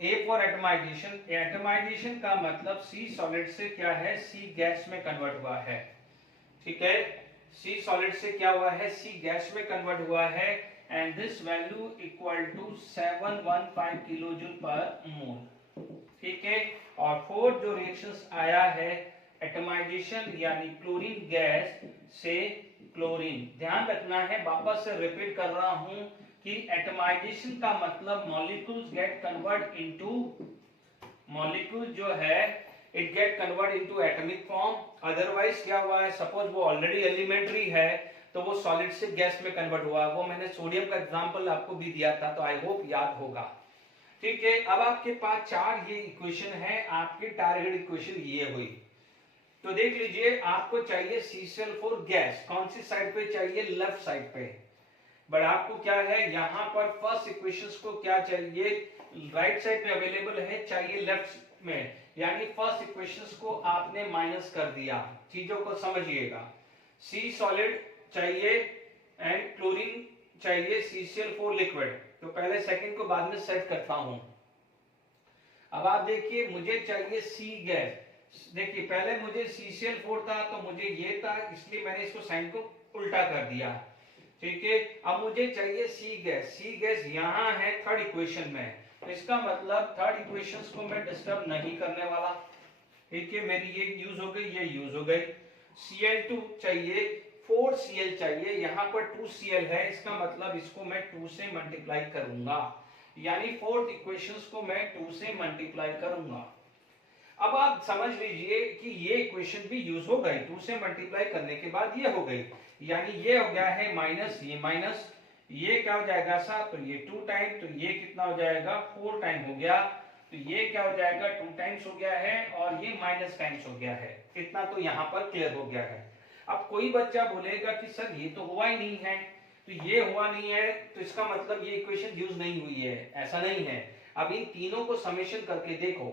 A for atomisation, atomisation का मतलब सी सॉलिड से क्या है, सी गैस में कन्वर्ट हुआ है, ठीक है, सी सॉलिड से क्या हुआ है, सी गैस में कन्वर्ट हुआ है, and this value equal to 715 kilo joule per mole, ठीक है। और फोर्थ जो रिएक्शंस आया है एटमाइजेशन यानी क्लोरीन गैस से क्लोरीन, ध्यान रखना है, वापस से रिपीट कर रहा हूं कि एटमाइजेशन का मतलब molecules get convert into, molecule जो है it get convert into atomic form, otherwise क्या हुआ है, सपोज वो ऑलरेडी एलिमेंट्री है तो वो सॉलिड से गैस में कन्वर्ट हुआ, वो मैंने सोडियम का एग्जांपल आपको भी दिया था, तो आई होप याद होगा, ठीक है। अब आपके पास चार ये इक्वेशन है, आपकी टारगेट इक्वेशन ये हुई, तो देख लीजिए आपको चाहिए CCl4 गैस, कौन सी साइड पे चाहिए, लेफ्ट साइड पे, बट आपको क्या है यहाँ पर फर्स्ट इक्वेशंस को क्या चाहिए, राइट साइड पे अवेलेबल है, चाहिए लेफ्ट में, यानी फर्स्ट इक्वेशंस को आपने माइनस कर दिया, चीजों को समझिएगा, सी सॉलिड चाहिए एंड क्लोरीन चाहिए, CCl4 लिक्विड, तो पहले सेकंड को बाद में सेट करता हूं। अब आप देखिए मुझे चाहिए सी गैस, देखिए पहले मुझे CCl4 था तो मुझे ये था, इसलिए मैंने इसको साइन को उल्टा कर दिया, ठीक है। अब मुझे चाहिए सी गैस, सी गैस यहाँ है थर्ड इक्वेशन में, तो इसका मतलब थर्ड इक्वेशंस को मैं डिस्टर्ब नहीं करने वाला, ठीक है, मेरी ये यूज हो गई, ये यूज हो गई। Cl2 चाहिए, 4Cl चाहिए, यहाँ पर 2Cl है, इसका मतलब इसको मैं 2 से मल्टीप्लाई करूंगा, यानी फोर्थ इक्वेशंस को मैं 2 से मल्टीप्लाई करूंगा। अब आप समझ लीजिए कि ये इक्वेशन भी यूज हो गई, 2 से मल्टीप्लाई करने के बाद ये हो गई, यानी ये हो गया है माइनस, ये माइनस, ये क्या हो जाएगा सा, तो ये 2 टाइम, तो ये कितना हो जाएगा 4 टाइम हो गया, तो ये क्या हो जाएगा 2 टाइम्स हो गया है, और ये माइनस टाइम्स हो गया है, इतना तो यहाँ पर क्लियर हो गया है। अब कोई बच्चा बोलेगा कि सर ये तो हुआ ही नहीं है, तो ये हुआ नहीं है तो इसका मतलब ये इक्वेशन यूज नहीं हुई है, ऐसा नहीं है। अब इन तीनों को समेशन करके देखो,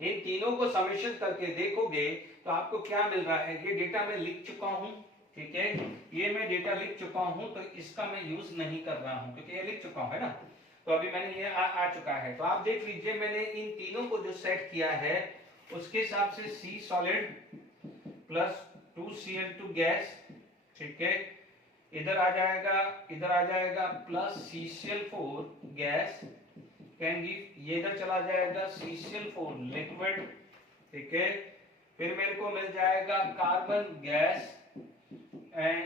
इन तीनों को समेशन करके देखोगे तो आपको क्या मिल रहा है, ये डेटा मैं लिख चुका हूं, ठीक है, ये मैं डेटा लिख चुका हूं, तो इसका मैं यूज नहीं कर रहा हूं क्योंकि ये लिख चुका हूं, है ना, तो अभी मैंने ये आ चुका है, तो आप देख लीजिए मैंने इन तीनों को जो सेट किया है उसके हिसाब से सी सॉलिड प्लस 2Cl2 गैस, ठीक है, इधर आ जाएगा, इधर आ जाएगा plus CCl4 gas can give, ये इधर चला जाएगा CCl4 लिक्विड, ठीक है, फिर मेरे को मिल जाएगा carbon gas and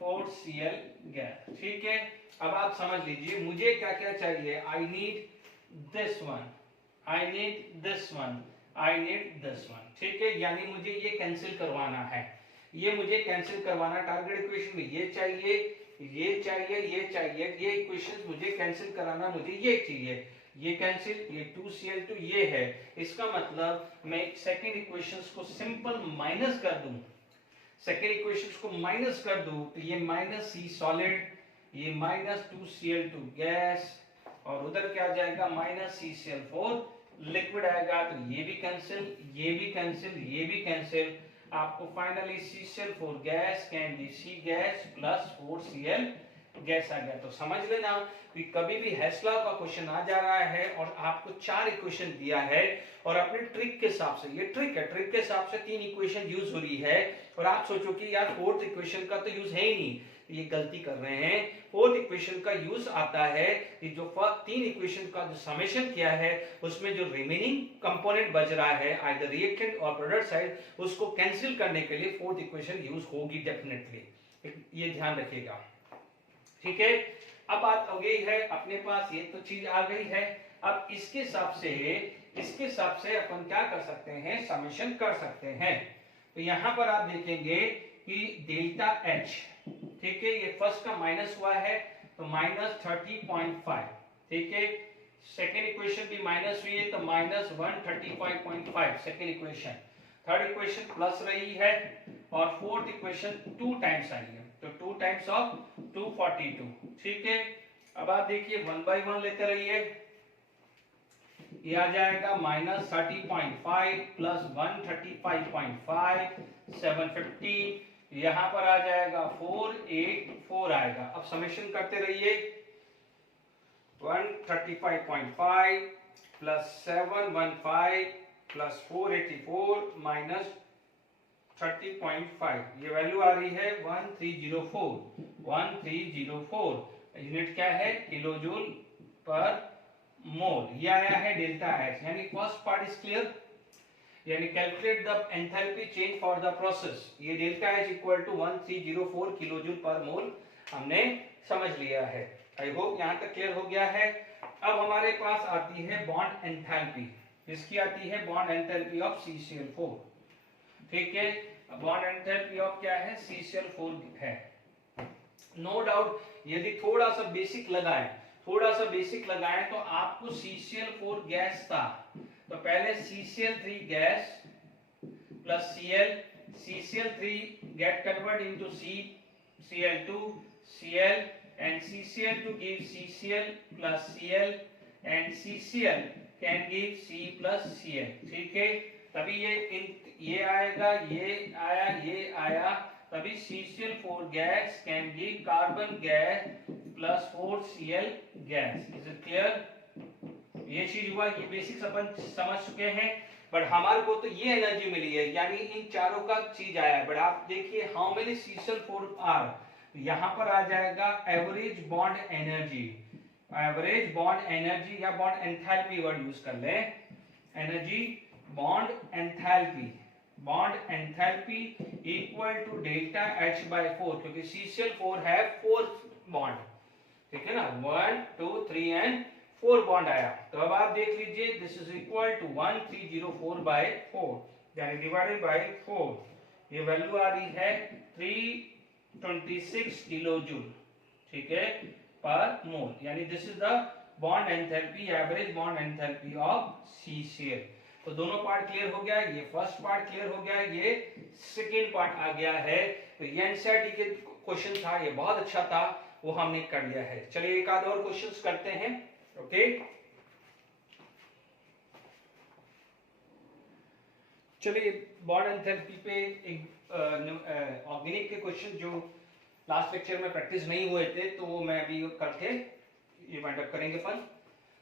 4Cl gas, ठीक है। अब आप समझ लीजिए मुझे क्या क्या चाहिए, I need this one, I need this one, I need this one, ठीक है, यानी मुझे ये कैंसिल करवाना है, ये मुझे कैंसिल करवाना, टारगेट इक्वेशन में ये चाहिए, ये चाहिए, ये चाहिए, ये इक्वेशंस मुझे कैंसिल कराना, मुझे ये चाहिए, ये कैंसिल, ये 2Cl2 ये है, इसका मतलब मैं सेकंड इक्वेशंस को सिंपल माइनस कर दूं, सेकंड इक्वेशंस को माइनस कर दूं, तो ये माइनस सी सॉलिड, ये माइनस 2Cl2 गैस, और उधर क्या आ जाएगा माइनस CCl4 लिक्विड आएगा, तो ये भी कैंसिल, ये भी कैंसिल, ये भी कैंसिल, आपको finally CCl4 gas can be c gas plus 4Cl gas आ गया। तो समझ लेना कि कभी भी हेस्ला का क्वेश्चन आ जा रहा है और आपको 4 इक्वेशन दिया है और अपने ट्रिक के हिसाब से, ये ट्रिक है, ट्रिक के हिसाब से 3 इक्वेशन यूज हो रही है और आप सोचो कि यार फोर्थ इक्वेशन का तो यूज है ही नहीं, ये गलती कर रहे हैं। फोर्थ इक्वेशन का यूज आता है कि जो 3 इक्वेशन का जो समेशन किया है उसमें जो रिमेनिंग कंपोनेंट बच रहा है आइदर रिएक्टेंट और प्रोडक्ट साइड, उसको कैंसिल करने के लिए फोर्थ इक्वेशन यूज होगी डेफिनेटली, ये ध्यान रखिएगा, ठीक है। अब बात हो गई है अपने पास, ये तो चीज आ गई है, अब इसके हिसाब से अपन क्या कर सकते हैं, समेशन कर सकते हैं। तो यहां पर आप देखेंगे कि डेल्टा H, ठीक है, ये फर्स्ट का माइनस हुआ है तो माइनस 30.5, ठीक है, सेकेंड इक्वेशन भी माइनस हुई है तो minus 135.5 second equation, third equation plus रही है और फोर्थ इक्वेशन 2 टाइम्स आई है, तो 2 टाइम्स ऑफ 242, ठीक है। अब आप देखिए 1 बाय 1 लेते रहिए, ये आ जाएगा माइनस 30.5 प्लस 135.5 750, यहां पर आ जाएगा 484 आएगा। अब समेशन करते रहिए, 135.5 प्लस 715 प्लस 484 माइनस 30.5, ये वैल्यू आ रही है 1304। यूनिट क्या है? किलो जूल पर मोल। ये आया है डेल्टा एच, यानी फर्स्ट पार्ट इज क्लियर, यानी calculate the enthalpy change for the process. ये delta H equal to 1304 kilo joule per mole हमने समझ लिया है। आई होप यहाँ तक क्लियर हो गया है। अब हमारे पास आती है बॉन्ड एंथैल्पी। इसकी आती है बॉन्ड एंथैल्पी ऑफ CCl4। ठीक है, बॉन्ड एंथैल्पी ऑफ क्या है? CCl4 है। नो डाउट यदि थोड़ा सा बेसिक लगाएं तो आपको CCl4 गैस था, तो पहले CCl3 gas plus Cl, CCl3 get convert into Cl2, Cl and CCl2 gives CCl plus Cl and CCl can give C plus Cl। ठीक है, तभी ये आएगा, ये आया, तभी CCl4 gas can give carbon gas plus 4Cl gas. Is it clear? ये चीज हुआ, ये बेसिक्स अपन समझ चुके हैं। बट हमारे को तो ये एनर्जी मिली है, यानी इन चारों का चीज आया है। बट आप देखिए हाउ मेनी CCl4 आर, यहाँ पर आ जाएगा average bond energy. Average bond energy या बॉन्ड एंथैल्पी वर्ड यूज कर ले, energy bond enthalpy equal to delta H by 4, क्योंकि CCl4 है 4 बॉन्ड। ठीक है ना, 1 2 3 एंड 4 बॉन्ड आया। तो अब आप देख लीजिए, this is equal to 1304 by 4, यानी डिवाइडेड बाय 4। ये वैल्यू आ रही है 326 किलो जूल, ठीक है, पर मोल। यानी this is the bond enthalpy, average bond enthalpy of CCl। तो दोनों पार्ट क्लियर हो गया, ये फर्स्ट पार्ट क्लियर हो गया, ये सेकेंड पार्ट आ गया है। तो ये एनसीईआरटी के क्वेश्चन था, ये बहुत अच्छा था, वो हमने कर लिया है। चलिए एक आध और क्वेश्चंस करते हैं। ओके, चलिए बॉन्ड एंथैल्पी पे एक ऑर्गेनिक के क्वेश्चन जो लास्ट लेक्चर में प्रैक्टिस नहीं हुए थे, तो वो मैं अभी करके ये वाइंड अप करेंगे अपन।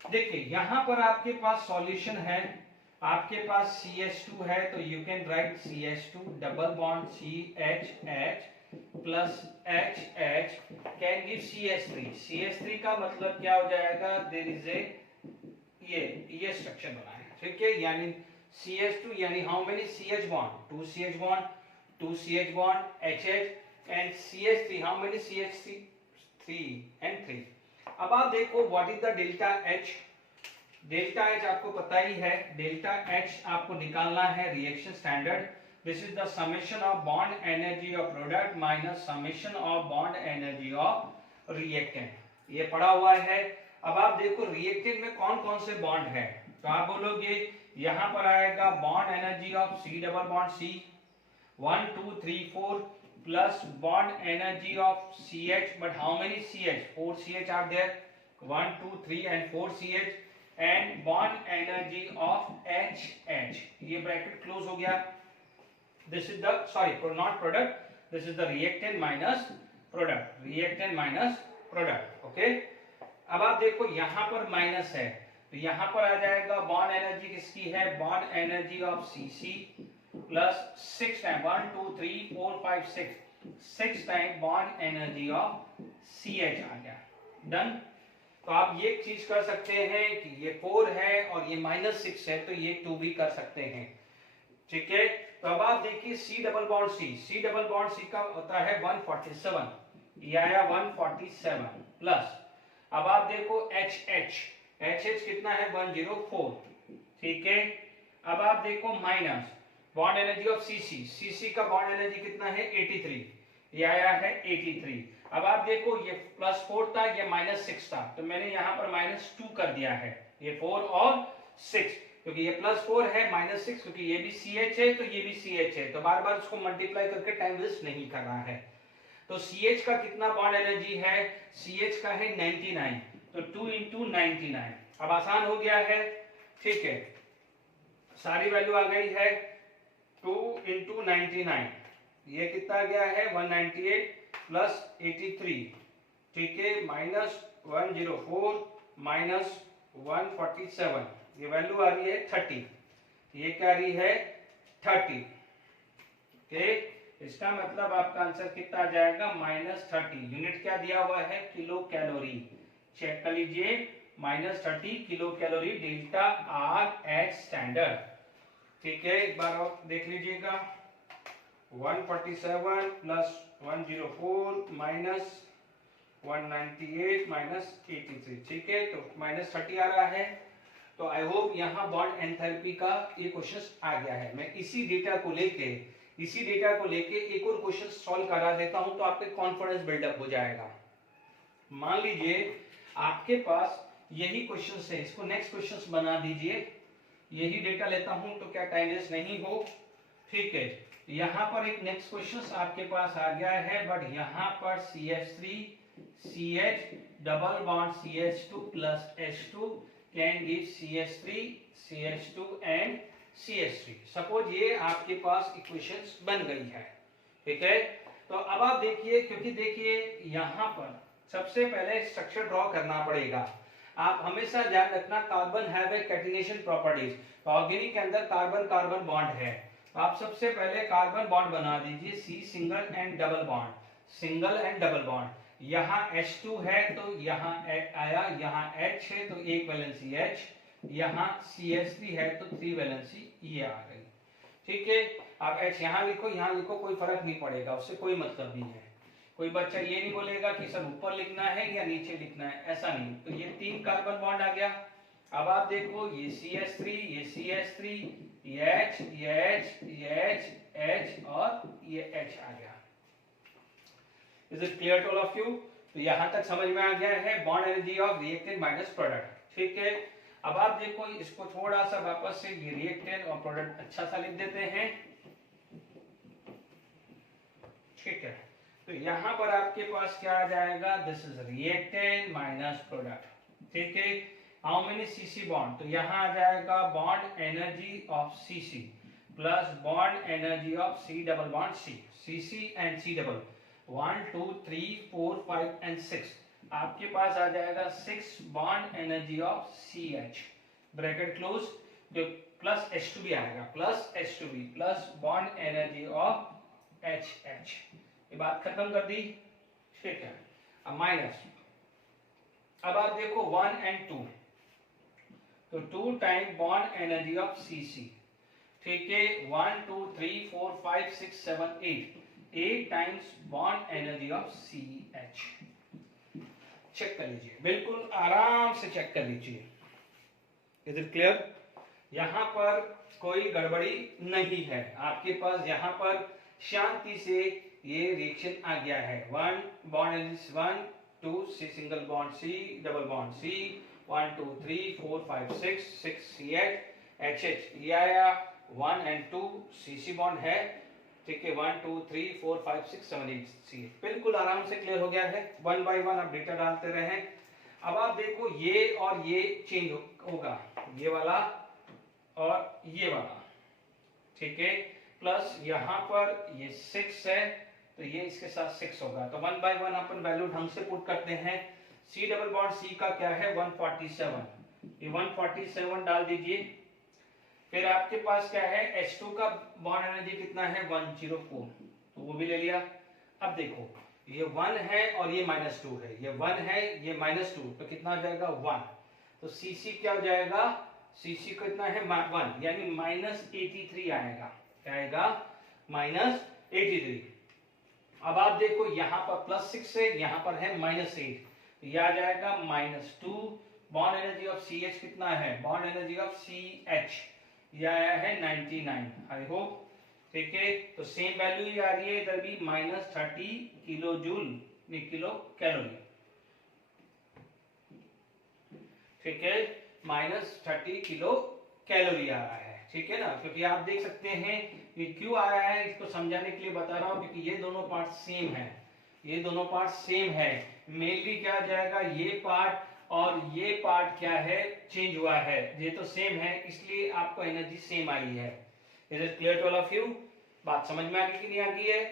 देखिए यहाँ पर आपके पास सॉल्यूशन है, आपके पास CH2 है, तो you can write CH2 double bond CHH plus HH can give CH3। CH3 का मतलब क्या हो जाएगा? देयर इज ए ये स्ट्रक्चर बना है, ठीक है, यानी CH2 यानी how many CH bond? 2 CH bond, 2 CH bond HH and CH3 how many CH3? 3 and 3। अब आप देखो what is the delta H। Delta H आपको पता ही है, डेल्टा H आपको निकालना है reaction standard. This is the summation of bond energy of product minus summation of bond energy of reactant, ये पड़ा हुआ है। अब आप देखो रिएक्टेंट में कौन कौन से बॉन्ड है, तो आप बोलोगे यहां पर आएगा bond energy of C double bond C 1 2 3 4 plus bond energy of CH, but how many CH? 4 CH are there, 1 2 3 and 4 CH and bond energy of HH। ये ब्रैकेट क्लोज हो गया। This is the sorry not product, this is the reactant minus product. Okay, अब आप देखो यहाँ पर minus है, तो यहाँ पर आ जाएगा बॉन्ड एनर्जी किसकी है? Bond energy of CC plus 6 time 1 2 3 4 5 6 time bound energy of CH आ गया। डन। तो आप ये चीज कर सकते हैं कि ये 4 है और ये -6 है, तो ये 2 भी कर सकते हैं, ठीक है। तो अब आप देखिए C डबल बॉन्ड C का होता है 147, ये आया 147 प्लस, अब आप देखो HH कितना है? 104, ठीक है। अब आप देखो minus bond energy of CC का बॉन्ड एनर्जी कितना है? 83, ये आया है 83। अब आप देखो ये +4 था, ये -6 था, तो मैंने यहाँ पर -2 कर दिया है, ये 4 और 6, क्योंकि ये +4 है -6, क्योंकि ये भी CH है तो ये भी CH है, तो बार बार उसको मल्टीप्लाई करके टाइम वेस्ट नहीं करना है। तो CH का कितना बॉन्ड एनर्जी है? CH का है 99, तो 2 × 99। अब आसान हो गया है, ठीक है, सारी वैल्यू आ गई है। 2 × 99 ये कितना गया है? 198 प्लस 83, ठीक है, -104 -147, ये वैल्यू आ रही है 30, ये क्या आ रही है 30। ओके, इसका मतलब आपका आंसर कितना आ जाएगा -30। यूनिट क्या दिया हुआ है किलो कैलोरी, चेक कर लीजिए -30 kilo calorie delta R H standard. ठीक है, एक बार और देख लीजिएगा 147 प्लस 104 माइनस 198 माइनस 83। ठीक है, तो -30 आ रहा है। तो आई होप यहाँ बॉन्ड एंथैल्पी का ये क्वेश्चन आ गया है। मैं इसी डेटा को लेके एक और क्वेश्चन सॉल्व करा देता हूं तो आपके कॉन्फिडेंस बिल्डअप हो जाएगा। मान लीजिए आपके पास यही क्वेश्चन है, इसको नेक्स्ट क्वेश्चन बना दीजिए। यही डेटा लेता हूं तो क्या टाइम वेस्ट नहीं हो। ठीक है, यहाँ पर एक नेक्स्ट क्वेश्चन आपके पास आ गया है, बट यहाँ पर CH3 CH double bond CH2 plus H2 can give CH3 CH2 and CH3। Suppose ये आपके पास इक्वेशंस बन गई है। ठीक है, तो अब आप देखिए, क्योंकि देखिए यहाँ पर सबसे पहले स्ट्रक्चर ड्रॉ करना पड़ेगा। आप हमेशा ध्यान रखना carbon have a catenation properties, तो ऑर्गेनिक के अंदर कार्बन कार्बन बॉन्ड है। तो आप सबसे पहले कार्बन बॉन्ड बना दीजिए, C single and double bond, single and double bond. यहाँ H2 है तो यहाँ आया, यहाँ H है तो एक वैलेंसी H, यहाँ CH3 है तो 3 वैलेंसी ये आ गई। ठीक है, आप H यहाँ लिखो, कोई फर्क नहीं पड़ेगा, उससे कोई मतलब नहीं है। कोई बच्चा ये नहीं बोलेगा कि सर ऊपर लिखना है या नीचे लिखना है, ऐसा नहीं। तो ये 3 कार्बन बॉन्ड आ गया। अब आप देखो ये CH3, ये CH3, ये H, ये H, ये H, H और ये H आ गया। Is it clear to all of you? तो यहां तक समझ में आ गया है bond energy of reactant minus product. ठीक है, अब आप देखो इसको थोड़ा सा वापस से ये रिएक्टेंट और प्रोडक्ट अच्छा सा लिख देते हैं। ठीक है, तो यहां पर आपके पास क्या आ जाएगा, this is reactant minus product. ठीक है, हाउ मेनी CC बॉन्ड, तो यहां आ जाएगा bond energy of CC plus bond energy of C double bond C, CC and C double 1 2 3 4 5 and 6। आपके पास आ जाएगा 6 bond energy of CH bracket close, जो plus H2 भी आएगा, प्लस H2 भी plus bond energy of HH। ये बात खत्म कर दी। ठीक है, अब माइनस, अब आप देखो 1 एंड 2, तो 2 time bound energy of CC। ठीक है, 1 2 3 4 5 6 7 8 times bond energy of CH। Check कर लीजिए, बिल्कुल आराम से चेक कर लीजिए। Is it clear? यहां पर कोई गड़बड़ी नहीं है, आपके पास यहां पर शांति से ये रिएक्शन आ गया है। 1 bond energy 1 2 C single bond C double bond C 1 2 3 4 5 6 CH HH, ये आया 1 एंड 2 CC बॉन्ड है। ठीक है, 1 2 3 4 5 6 7 8 C, बिल्कुल आराम से क्लियर हो गया है। 1 बाय 1 आप डेटा डालते रहे। अब आप देखो ये और ये चेंज होगा, ये वाला और ये वाला। ठीक है, प्लस यहाँ पर ये 6 है तो ये इसके साथ 6 होगा। तो 1 बाय 1 अपन वैल्यू ढंग से पुट करते हैं। C डबल बॉन्ड C का क्या है 147, ये 147 डाल दीजिए। फिर आपके पास क्या है H2 का बॉन्ड एनर्जी कितना है 104, तो वो भी ले लिया। अब देखो ये 1 है और ये -2 है, ये 1 है ये -2, तो कितना आ जाएगा 1। तो CC क्या हो जाएगा, CC कितना है 1, यानी -83 आएगा। क्या आएगा -83। अब आप देखो यहाँ पर +6 है, यहाँ पर है -8, ये आ जाएगा -2। बॉन्ड एनर्जी ऑफ CH कितना है, बॉन्ड एनर्जी ऑफ CH ये आया है 99। आई होप ठीक है, तो सेम वैल्यू ही आ रही है इधर भी -30 किलो जूल किलो कैलोरी। ठीक है, -30 किलो कैलोरी आ रहा है। ठीक है ना, क्योंकि आप देख सकते हैं ये क्यों आया है, इसको समझाने के लिए बता रहा हूं, क्योंकि ये दोनों पार्ट सेम है, ये दोनों पार्ट सेम है। मेनली क्या जाएगा, ये पार्ट और ये पार्ट क्या है चेंज हुआ है, ये तो सेम है, इसलिए आपको एनर्जी सेम आई है। Is it clear to all of you? बात समझ में आ गई कि नहीं आ गई है?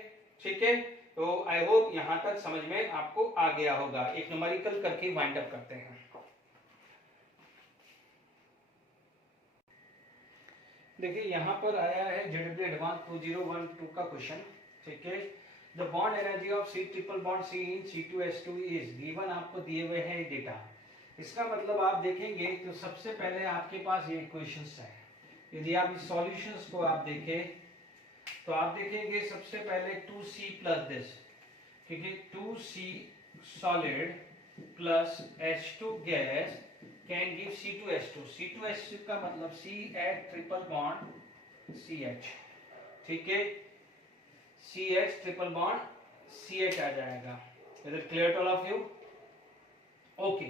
ठीक है, तो आई होप यहां तक समझ में आपको आ गया होगा। एक न्यूमेरिकल करके वाइंड अप करते हैं। देखिए यहाँ पर आया है जेडब्ल्यू एडवांस 2012 का क्वेश्चन, ठीक है। The bond energy of C triple bond C in C2H2 is given, आपको दिए हुए हैं डेटा। इसका मतलब आप देखेंगे तो सबसे पहले आपके पास ये इक्वेशंस है। यदि आप इस सॉल्यूशंस को आप देखें तो आप देखेंगे सबसे पहले 2C प्लस दिस, ठीक है, 2C solid plus H2 gas can give C2H2। C2H2 का मतलब C at triple bond CH, ठीक है, CH ट्रिपल बॉन्ड CH आ जाएगा। Is it clear to all of you? Okay,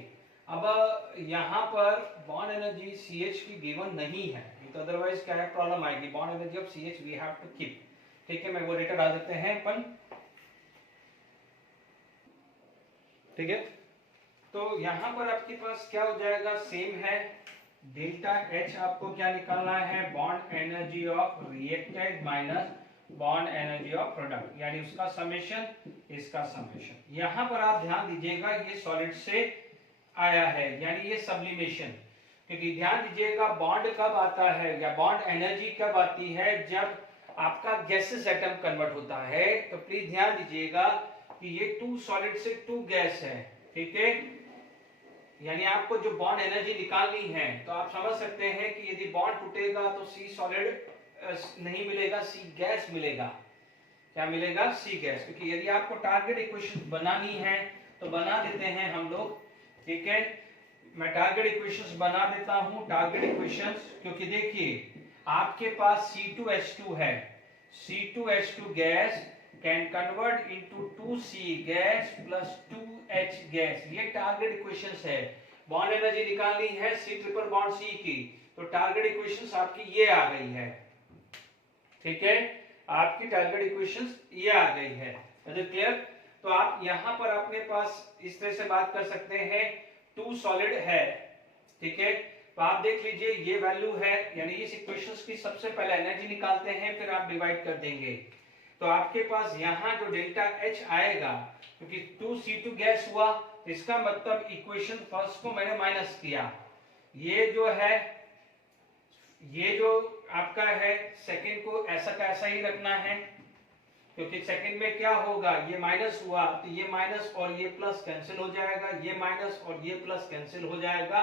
अब यहाँ पर बॉन्ड एनर्जी CH की गिवन नहीं है, तो अदरवाइज क्या है प्रॉब्लम आएगी। Bond energy of CH we have to keep, ठीक है, मैं वो डेटा डाल देते हैं अपन, ठीक है। तो यहाँ पर आपके पास क्या हो जाएगा, सेम है, डेल्टा H आपको क्या निकालना है, bond energy of reacted minus bond energy of product, यानी उसका समेशन, इसका समेशन। यहाँ पर आप ध्यान दीजिएगा ये सॉलिड से आया है, यानी ये सब्लिमेशन, क्योंकि ध्यान दीजिएगा बॉन्ड कब आता है या बॉन्ड एनर्जी कब आती है, जब आपका गैसेस एटम कन्वर्ट होता है। तो प्लीज ध्यान दीजिएगा कि ये 2 सॉलिड से 2 गैस है, ठीक है, यानी आपको जो बॉन्ड एनर्जी निकालनी है, तो आप समझ सकते हैं कि यदि बॉन्ड टूटेगा तो C सॉलिड नहीं मिलेगा, C गैस मिलेगा। क्या मिलेगा? C gas. क्योंकि यदि आपको टारगेट इक्वेशन बनानी है तो बना देते हैं हम लोग, ठीक है, मैं टारगेट इक्वेशंस बना देता हूं, टारगेट इक्वेशंस, क्योंकि देखिए आपके पास C2H2 है, C2H2 gas can convert into 2C gas plus 2H gas, ये टारगेट इक्वेशंस है। बॉन्ड एनर्जी निकालनी है C ट्रिपल बॉन्ड C की, तो टारगेट इक्वेशंस आपकी ये आ गई है, ठीक है, आपकी टारगेट इक्वेशंस ये आ गई है। Is it clear? तो आप यहां पर अपने पास इस तरह से बात कर सकते हैं, 2 सॉलिड है, ठीक है, तो आप देख लीजिए ये वैल्यू है, यानी इस इक्वेशंस की सबसे पहले एनर्जी निकालते हैं, फिर आप डिवाइड कर देंगे। तो आपके पास यहाँ जो डेल्टा H आएगा, क्योंकि 2C2 गैस हुआ, इसका मतलब इक्वेशन फर्स्ट को मैंने माइनस किया, ये जो है, ये जो आपका है सेकंड को ऐसा का ऐसा ही रखना है, क्योंकि सेकंड में क्या होगा, ये माइनस हुआ तो ये माइनस और ये प्लस कैंसिल हो जाएगा, ये माइनस और ये प्लस कैंसिल हो जाएगा,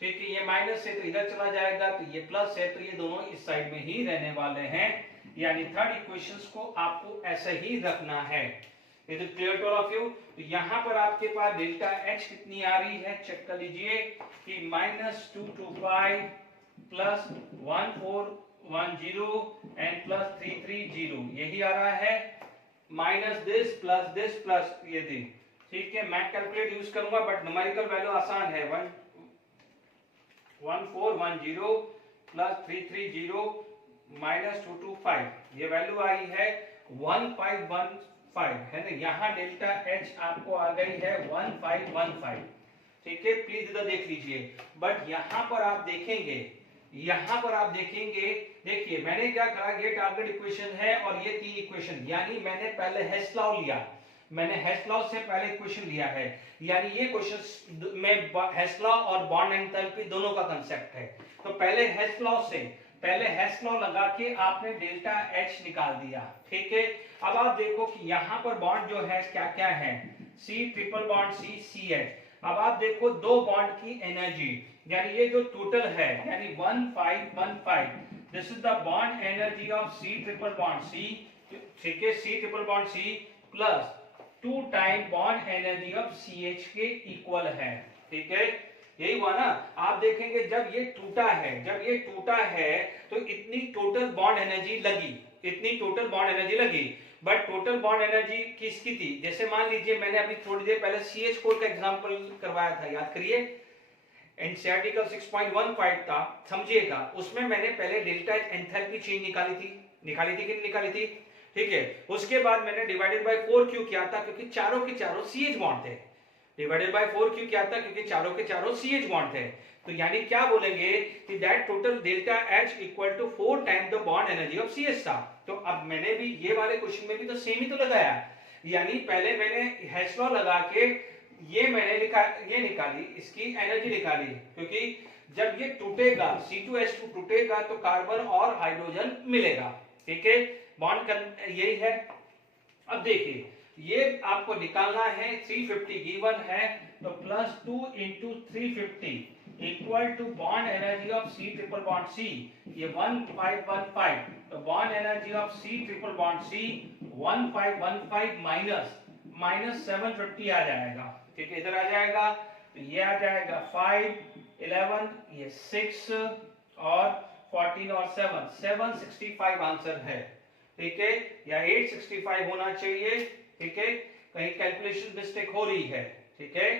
ठीक है, ये माइनस है तो इधर चला जाएगा, तो ये प्लस है तो ये दोनों इस साइड में ही रहने वाले हैं, यानी थर्ड इक्वेशंस को आपको ऐसा ही रखना है। Is it clear to all of you? तो यहाँ पर आपके पास डेल्टा H कितनी आ रही है, चेक कर लीजिए कि -225 प्लस 1410 एंड प्लस 330, यही आ रहा है, माइनस दिस प्लस ये दी, ठीक है। मैं कैलकुलेट यूज करूंगा बट न्यूमेरिकल वैल्यू आसान है, 1410 प्लस 330 माइनस 225, ये वैल्यू आई है 1515, है ना। यहाँ डेल्टा H आपको आ गई है 1515, ठीक है, प्लीज इधर देख लीजिए। बट यहाँ पर आप देखेंगे, यहाँ पर आप देखेंगे, देखिए मैंने क्या करा, ये टारगेट इक्वेशन है और ये 3 इक्वेशन, यानी मैंने पहले हेस लॉ लिया, मैंने हेस लॉ से पहले इक्वेशन लिया है, यानी ये क्वेश्चन में हेस लॉ और बॉन्ड एंथैल्पी दोनों का कांसेप्ट है। तो पहले हेस लॉ से, पहले हेस लॉ लगा के आपने डेल्टा H निकाल दिया, ठीक है। अब आप देखो कि यहाँ पर बॉन्ड जो है क्या क्या है, C triple bond C CH। अब आप देखो दो बॉन्ड की एनर्जी, यानी ये जो टोटल है, यानी 1515, this is the bond energy of C triple bond C, ठीक है, C triple bond C plus 2 time bound energy of CH के इक्वल है, ठीक है, यही हुआ ना। आप देखेंगे जब ये टूटा है, जब ये टूटा है तो इतनी टोटल बॉन्ड एनर्जी लगी, इतनी टोटल बॉन्ड एनर्जी लगी, बट टोटल बॉन्ड एनर्जी किसकी थी, जैसे मान लीजिए मैंने अभी थोड़ी देर पहले CH कोर का एग्जांपल करवाया था, याद करिए, एनसीईआरटी का 6.15 था, समझिएगा, उसमें मैंने पहले डेल्टा एंथैल्पी चेंज निकाली थी कि नहीं निकाली थी, ठीक है। उसके बाद मैंने डिवाइडेड बाय 4 क्यों किया था, क्योंकि चारों के चारों CH बॉन्ड थे, डिवाइडेड बाय 4 क्यों किया था, क्योंकि चारों के चारों CH बॉन्ड थे। तो यानी क्या बोलेंगे कि that total delta H equal to 4 time the bond energy of CH था। तो अब मैंने भी ये वाले क्वेश्चन में भी तो सेम ही तो लगाया, यानी पहले मैंने हेस लॉ लगा के ये मैंने ये निकाली, इसकी एनर्जी निकाली, क्योंकि जब ये टूटेगा C2H2 टूटेगा तो कार्बन और हाइड्रोजन मिलेगा। ठीक है, बॉन्ड यही है। अब देखिए ये आपको निकालना है, 350 गिवन है तो +2 × 350 equal to bond energy of C triple bond C, ये 1515, तो bond energy of C triple bond C 1515 minus 750 आ जाएगा। ठीक है, इधर आ जाएगा तो ये आ जाएगा 5 11, ये 6 और 14 और 7 765 आंसर है। ठीक है, या 865 होना चाहिए। ठीक है, कहीं कैलकुलेशन मिस्टेक हो रही है। ठीक है,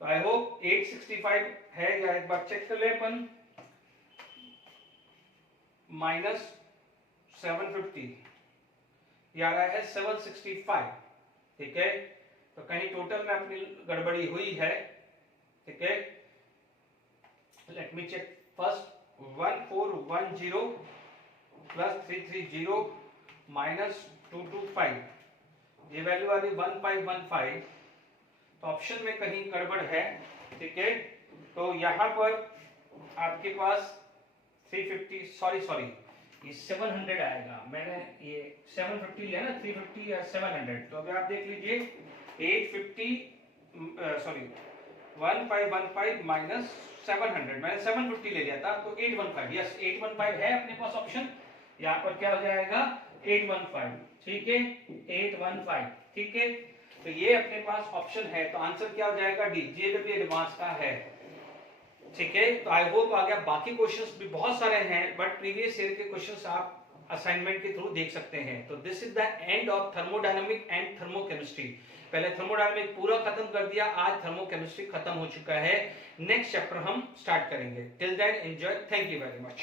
तो आई होप 865 है, या एक बार चेक कर ले अपन। -750 ये आ रहा है 765। ठीक है, तो कहीं टोटल में अपनी गड़बड़ी हुई है। ठीक है, लेट मी चेक फर्स्ट। 1410 +330 -225, ये वैल्यू आ रही 1515, तो ऑप्शन में कहीं गड़बड़ है। ठीक है, तो यहां पर आपके पास 350 सॉरी ये 700 आएगा। मैंने ये 750 लिया ना, 350 या 700, तो अभी आप देख लीजिए 1515 माइनस 700, मैंने 750 ले लिया था तो 815, यस 815 है अपने पास ऑप्शन। यहाँ पर क्या हो जाएगा 815। ठीक है, 815। ठीक है, तो ये अपने पास ऑप्शन है, तो आंसर क्या हो जाएगा डी, जेडब्ल्यू एडवांस का है। ठीक है, तो आई होप आ गया। बाकी क्वेश्चंस भी बहुत सारे हैं, बट प्रीवियस ईयर के क्वेश्चंस आप असाइनमेंट के थ्रू देख सकते हैं। तो this is the end of thermodynamic and thermochemistry. पहले थर्मोडायनामिक पूरा खत्म कर दिया, आज थर्मोकेमिस्ट्री खत्म हो चुका है। नेक्स्ट चैप्टर हम स्टार्ट करेंगे। Till then enjoy, thank you very much.